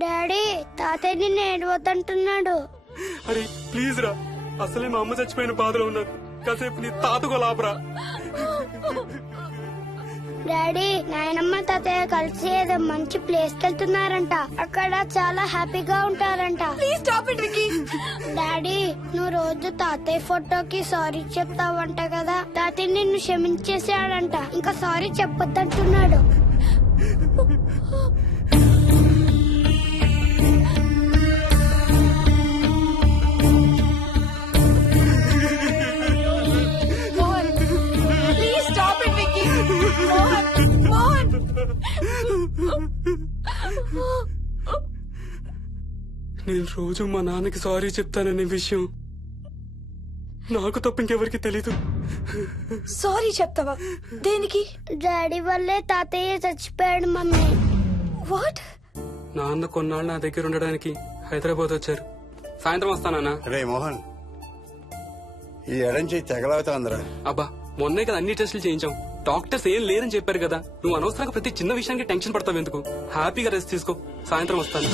డాడీ తాతయ్య నిన్ను ఏడవద్దంటున్నాడు. అరే ప్లీజ్ రా, అసలే మా అమ్మ చచ్చిపోయిన బాధలో ఉన్నాను. కాసేపు నీ తాతకు లాభరా. డాడీ నాయనమ్మ తాతయ్య కలిసి ఏదో మంచి ప్లేస్ కి వెళ్తున్నారంట. అక్కడ చాలా హ్యాపీగా ఉంటారంట. Please stop it Vicky. Daddy నువ్వు రోజు తాతయ్య ఫోటోకి సారీ చెప్తావంట కదా. తాతయ్య నిన్ను క్షమించేసాడంట. ఇంకా సారీ చెప్పొద్దంటున్నాడు. Please stop it Vicky. Mohan నేను రోజు మా నాన్నకి సారీ చెప్తాననే విషయం నాకు తప్ప ఇంకెవరికి తెలీదు. సారీ చెప్తావా? దేనికి? డాడీ వల్లే తాతయ్య చచ్చిపోయాడు మమ్మీ. వాట్? నాన్న కొన్నాళ్ళు నా దగ్గర ఉండడానికి హైదరాబాద్ వచ్చారు. సాయంత్రం వస్తానా? రే మోహన్, ఈ ఎడం చేయి తెగలవుతాందిరా. అబ్బా మొన్నే కదా అన్ని టెస్టులు చేయించాం. డాక్టర్స్ ఏం లేదని చెప్పారు కదా. నువ్వు అనవసరంగా ప్రతి చిన్న విషయానికి టెన్షన్ పడతావు ఎందుకు? హ్యాపీగా రెస్ట్ తీసుకో. సాయంత్రం వస్తాను.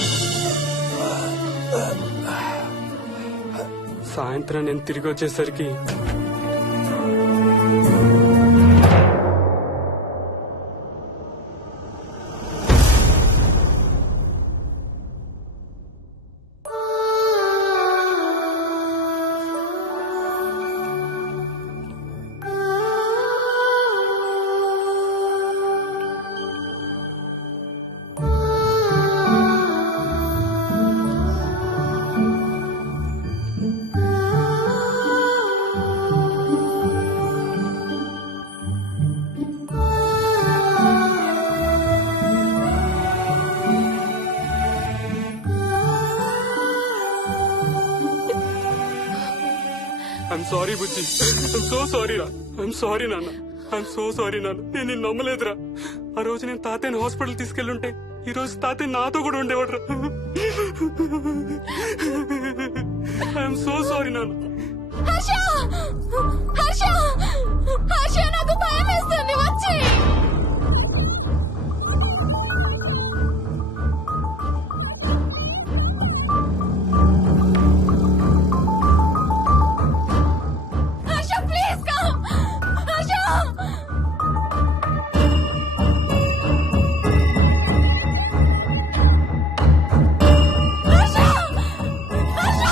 సాయంత్రం నేను తిరిగి వచ్చేసరికి I'm sorry Bujji. I'm so sorry రా. ఐఎమ్ సారీ నాన్న. ఐఎమ్ సో సారీ నాన్న. నేను నిన్ను నమ్మలేదురా. ఆ రోజు నేను తాతయ్యని హాస్పిటల్ తీసుకెళ్ళుంటే ఈ రోజు తాతయ్య నాతో కూడా ఉండేవాడు రా. ఐఎమ్ సో సారీ నాన్న. హర్ష! హర్ష! హర్ష, నాకు భయం వేస్తుంది. వచ్చి హర్ష, ప్లీజ్ కమ్. హర్ష! హర్ష! హర్ష!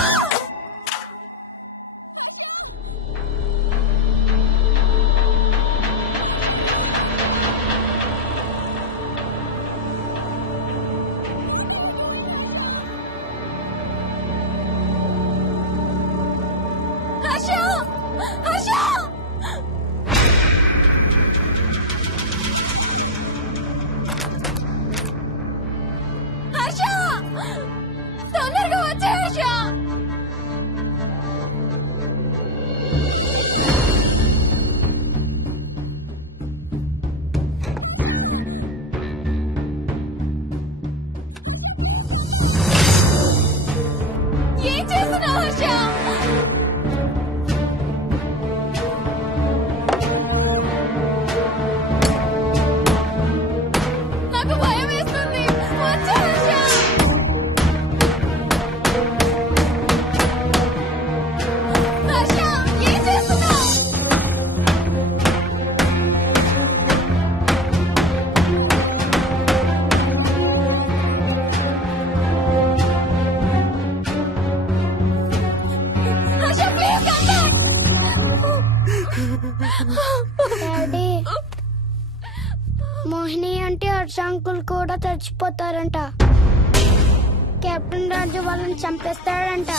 హర్ష! హర్ష! హర్ష! తొందరగా వచ్చే హర్ష! ఏం చేస్తున్నావు హర్ష? నాకు భయం వేస్తుంది. వచ్చే హర్ష! హర్ష, ఏం చేస్తున్నావు? Harsha, please come back. Daddy Mohini అంటే హర్ష అంకుల్ కూడా చచ్చిపోతారంట. కెప్టెన్ రాజు వాళ్ళని చంపేస్తాడంట.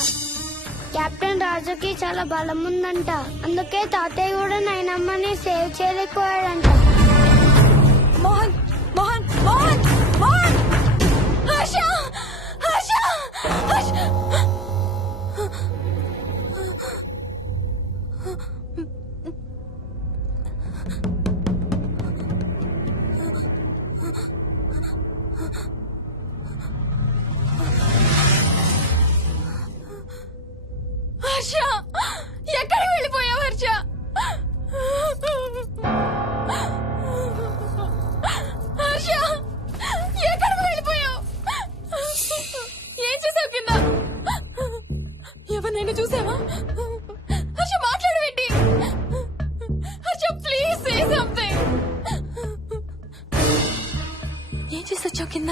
కెప్టెన్ రాజుకి చాలా బలం ఉందంట. అందుకే తాతయ్య కూడా నాయనమ్మని సేవ్ చేయలేకపోయాడంట. మోహన్ మోహన్ మోహన్ మోహన్! హర్ష! హర్ష! హర్ష! హర్ష ఎక్కడికి వెళ్ళిపోయావు హర్ష? హర్ష ఎక్కడికి వెళ్ళిపోయావు? ఏం చేసావు కింద? ఎవరినైనా చూసావా? హర్ష మాట్లాడవేంటి? Harsha please say something. ఏం చేసొచ్చావు కింద?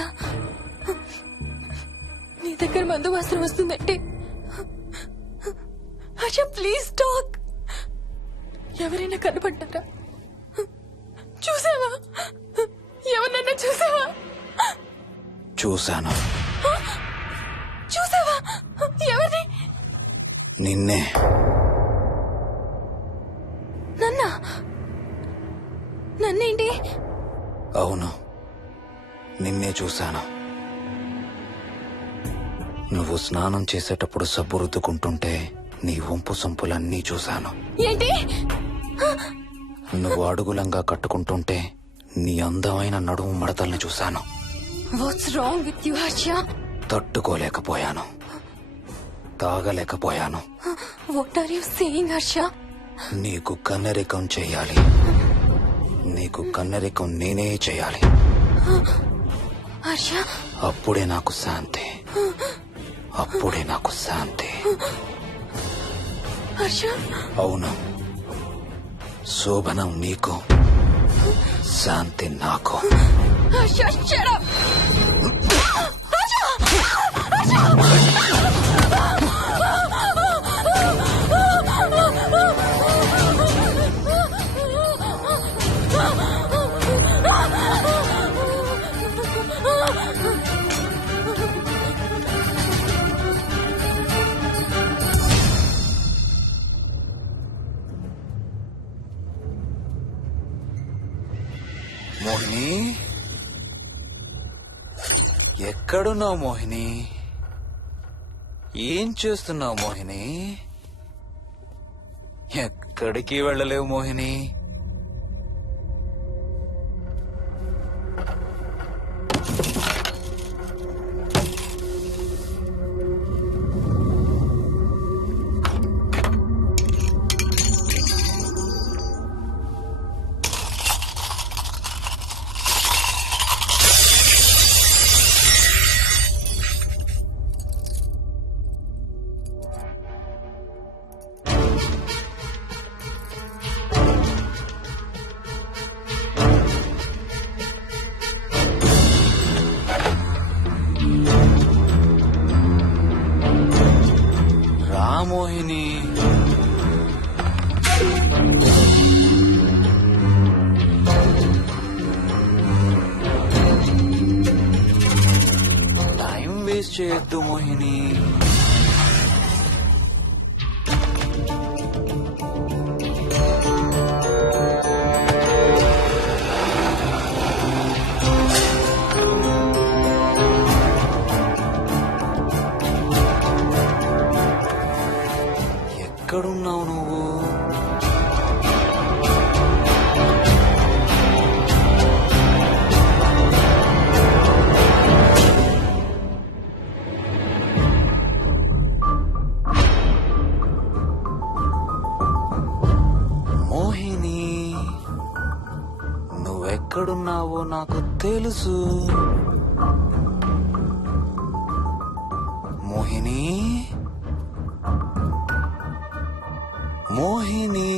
నీ దగ్గర మందు వాసన వస్తుందంటే హర్ష ప్లీజ్ టాక్. ఎవరైనా కనపడ్డారా? చూసావా? ఎవరినన్నా చూసావా? చూశాను. చూసావా? ఎవరిని? నిన్నే. నన్నా? నన్నేంటి? అవును, నిన్నే చూశాను. నువ్వు స్నానం చేసేటప్పుడు సబ్బు రుద్దుకుంటుంటే నీ వంపు సొంపులన్నీ చూశాను. ఏంటి? నువ్వు అడుగులంగా కట్టుకుంటుంటే నీ అందమైన నడుము మడతల్ని చూశాను. What's wrong with you Harsha? తట్టుకోలేకపోయాను, తాగలేకపోయాను. What are you saying Harsha? నీకు కన్నరికం చెయ్యాలి. నీకు కన్నరికం నేనే చేయాలి. హర్ష అప్పుడే నాకు శాంతి. అప్పుడే నాకు శాంతి. హర్ష అవును, శోభనం నీకు, శాంతి నాకు. Harsha shut up. మోహిని, ఎక్కడున్నావు మోహిని? ఏం చేస్తున్నావు మోహిని? ఎక్కడికి వెళ్ళలేవు మోహిని. మోహిని, టైం వేస్ట్ చేయొద్దు మోహిని. ఎక్కడున్నావు నువ్వు? మోహిని, నువ్వెక్కడున్నావో నాకు తెలుసు. మోహిని, మోహిని,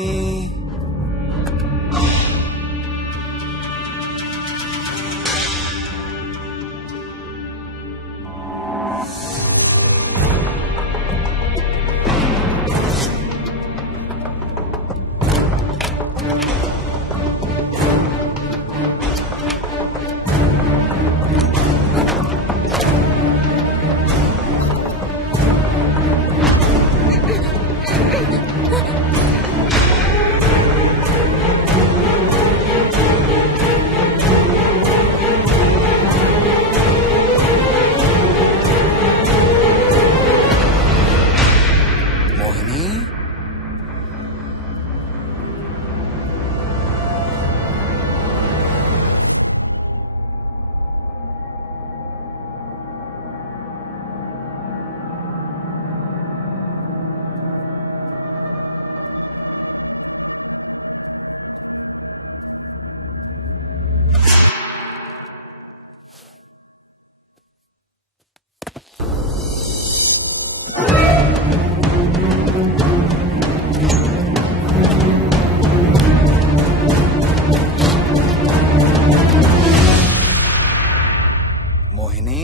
మోహిని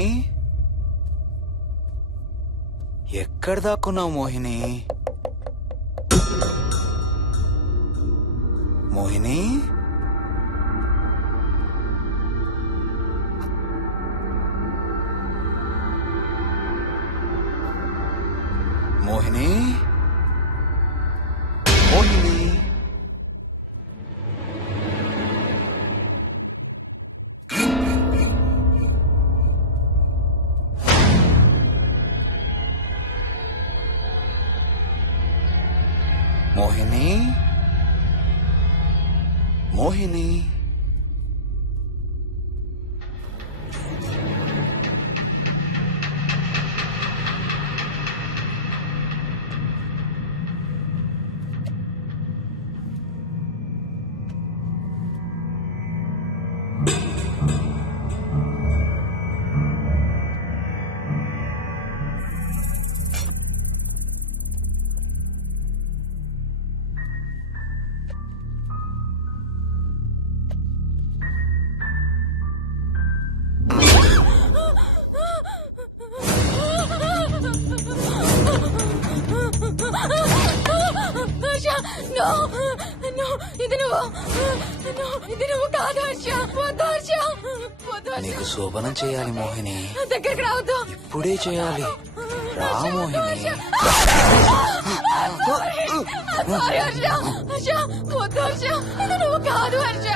ఎక్కడ దాక్కున్నావు మోహిని? మోహిని మోహిని మోహిని మోహిని మోహిని నీకు శోభనం చేయాలి మోహిని. దగ్గరికి రావద్దు. ఇప్పుడే చేయాలి. రా మోహిని. సారీ హర్ష. హర్ష వద్దు హర్ష. ఇది నువ్వు కాదు హర్ష.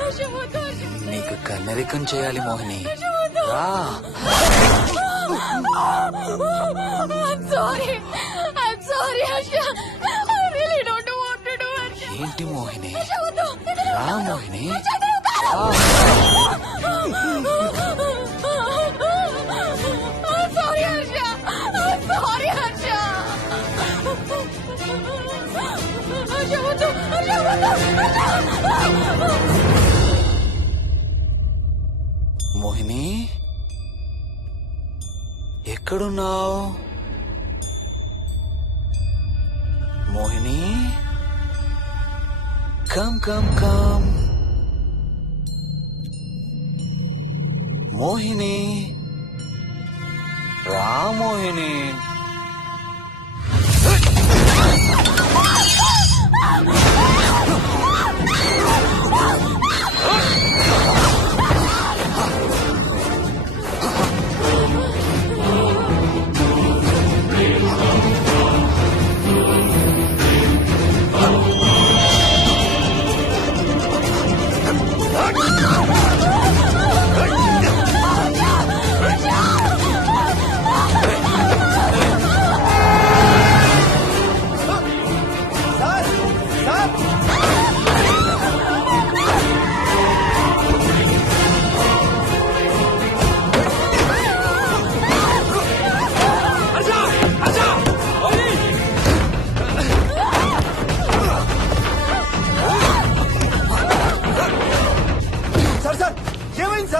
హర్ష వద్దు హర్ష. నీకు కన్నరికం చేయాలి మోహిని. రా. I'm sorry Harsha. I really don't want to do Harsha. ఏంటి మోహిని? హర్ష వద్దు. రా Mohini. I'm sorry Harsha. I'm sorry Harsha. Harsha వద్దు. హర్ష వద్దు. మోహిని ఎక్కడున్నావు? Mohini come come come. Mohini రా మోహిని.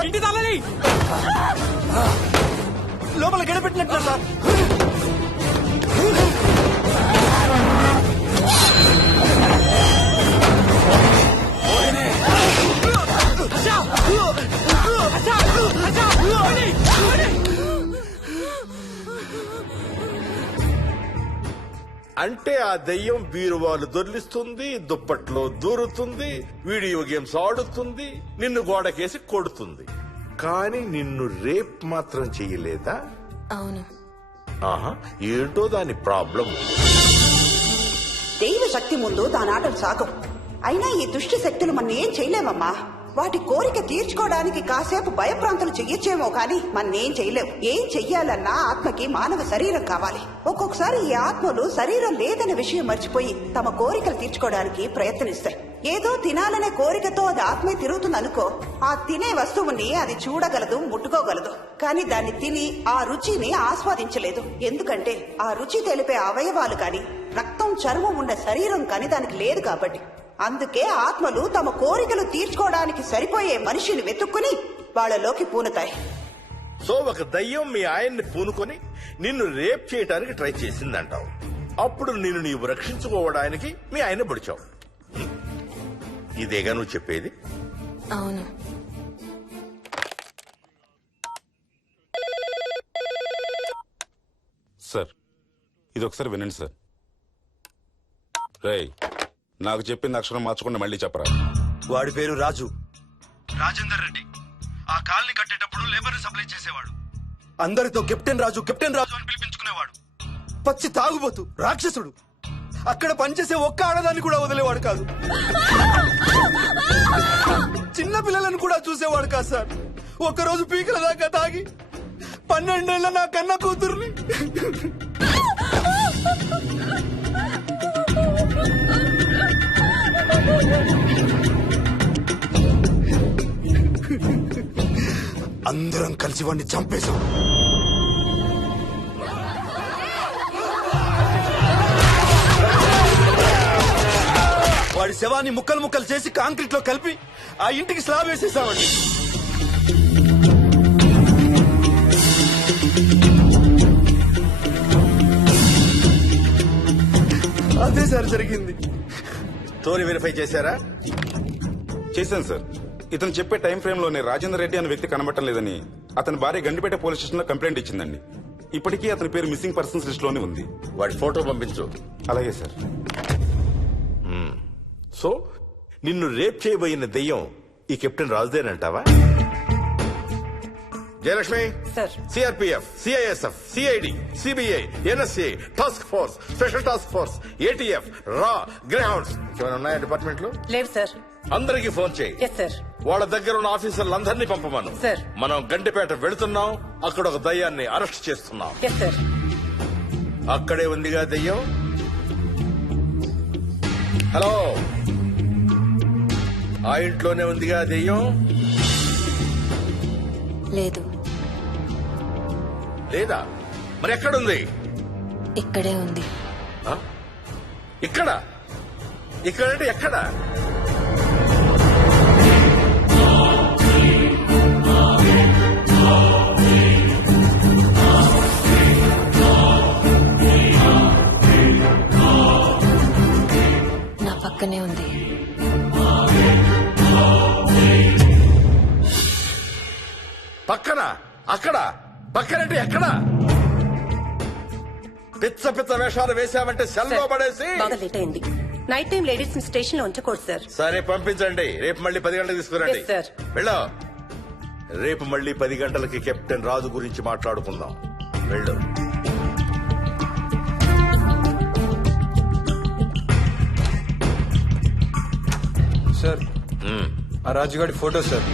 ఇంటి తాళాలి లోపల గడపెట్టినట్టు సార్. అంటే ఆ దెయ్యం బీరువాలు దొర్లిస్తుంది, దుప్పట్లో దూరుతుంది, వీడియో గేమ్స్ ఆడుతుంది, నిన్ను గోడకేసి కొడుతుంది. కానీ నిన్ను రేప్ మాత్రం చెయ్యలేదా? అవును. ఆహా, ఏంటో దాని ప్రాబ్లం. దైవ శక్తి ముందు దానాటలు సాగం. అయినా ఈ దుష్ట శక్తులు మన ఏం చేయలేమమ్మా. వాటి కోరిక తీర్చుకోవడానికి కాసేపు భయప్రాంతులు చెయ్యొచ్చేమో కానీ మన్నేం చేయలేవు. ఏం చెయ్యాలన్నా ఆత్మకి మానవ శరీరం కావాలి. ఒక్కొక్కసారి ఈ ఆత్మలు శరీరం లేదనే విషయం మర్చిపోయి తమ కోరికలు తీర్చుకోవడానికి ప్రయత్నిస్తాయి. ఏదో తినాలనే కోరికతో అది ఆత్మే తిరుగుతుందనుకో, ఆ తినే వస్తువుని అది చూడగలదు, ముట్టుకోగలదు. కానీ దాన్ని తిని ఆ రుచిని ఆస్వాదించలేదు. ఎందుకంటే ఆ రుచి తెలిపే అవయవాలు కాని రక్తం చర్మం ఉన్న శరీరం కాని దానికి లేదు కాబట్టి. అందుకే ఆత్మలు తమ కోరికలు తీర్చుకోవడానికి సరిపోయే మనిషిని వెతుక్కుని వాళ్ళలోకి పూనుతాయి. సో ఒక దయ్యం మీ ఆయన్ని పూనుకొని నిన్ను రేప్ చేయడానికి ట్రై చేసిందంటావు. అప్పుడు నిన్ను నీవు రక్షించుకోవడానికి మీ ఆయన పొడిచావు. ఇదేగా నువ్వు చెప్పేది? అవును. సార్ ఇది ఒకసారి వినండి సార్. రేయ్, నాకు చెప్పింది అక్షరం మార్చకుండా మళ్ళీ చెప్పరా. వాడి పేరు రాజు, రాజేందర్ రెడ్డి. ఆ కాలనీ కట్టేటప్పుడు లేబర్ సప్లై చేసేవాడు. అందరితో కెప్టెన్ రాజు అని పిలిపించుకునేవాడు. పచ్చి తాగుబోతు, రాక్షసుడు. అక్కడ పనిచేసే ఒక్క ఆడదాన్ని కూడా వదిలేవాడు కాదు. చిన్న పిల్లలను కూడా చూసేవాడు కాదు సార్. ఒక్కరోజు పీకల దాకా తాగి 12 ఏళ్ల నా కన్న కూతుర్ని అందరం కలిసి వాడిని చంపేశాం. వాడి శవాన్ని ముక్కలు ముక్కలు చేసి కాంక్రీట్ లో కలిపి ఆ ఇంటికి స్లాబ్ వేసేసామండి. అదే సార్ జరిగింది. స్టోరీ వెరిఫై చేశారా? చేశాను సార్. ఇతను చెప్పే టైం ఫ్రేమ్ లోనే రాజేందర్ రెడ్డి అనే వ్యక్తి కనబడటం లేదని అతని భార్య గండిపేట పోలీస్ స్టేషన్ లో కంప్లైంట్ ఇచ్చిందండి. ఇప్పటికీ అతని పేరు మిస్సింగ్ పర్సన్స్ లిస్ట్ లోనే ఉంది. వాడి ఫోటో పంపించు. అలాగే సార్. సో నిన్ను రేప్ చేయబోయిన దెయ్యం ఈ కెప్టెన్ రాజుదేనంటావా? Jayalakshmi, CRPF, CISF, CID, CBI, NSA, task force, special task force, ATF, రా, గ్రేహౌండ్స్ ఏమైనా ఉన్నాయా డిపార్ట్మెంట్ లో? లేదు సార్. అందరికీ ఫోన్ చేయి. వాళ్ళ దగ్గర ఉన్న ఆఫీసర్లందరినీ పంపమను. మనం గండిపేట వెళుతున్నాం. అక్కడ ఒక దయ్యాన్ని అరెస్ట్ చేస్తున్నాం. అక్కడే ఉందిగా దయ్యం. హలో, ఆ ఇంట్లోనే ఉందిగా దెయ్యం? లేదు. లేదా? మరి ఎక్కడుంది? ఇక్కడే ఉంది. ఇక్కడ? ఇక్కడంటే ఎక్కడ? నా పక్కనే ఉంది. పక్కన? అక్కడ? పక్కనంటే ఎక్కడ? పిచ్చ పిచ్చ వేషాలు వేశామంటే సెల్లో పడేసి. లేట్ అయింది. నైట్ టైం లేడీస్ స్టేషన్ లో ఉంచకూడదు సార్. సరే పంపించండి. రేపు మళ్ళీ 10 గంటలకు తీసుకురండి. వెళ్ళు. రేపు మళ్ళీ 10 గంటలకి కెప్టెన్ రాజు గురించి మాట్లాడుకుందాం. వెళ్ళు. సార్, ఆ రాజుగాడి ఫోటో సార్.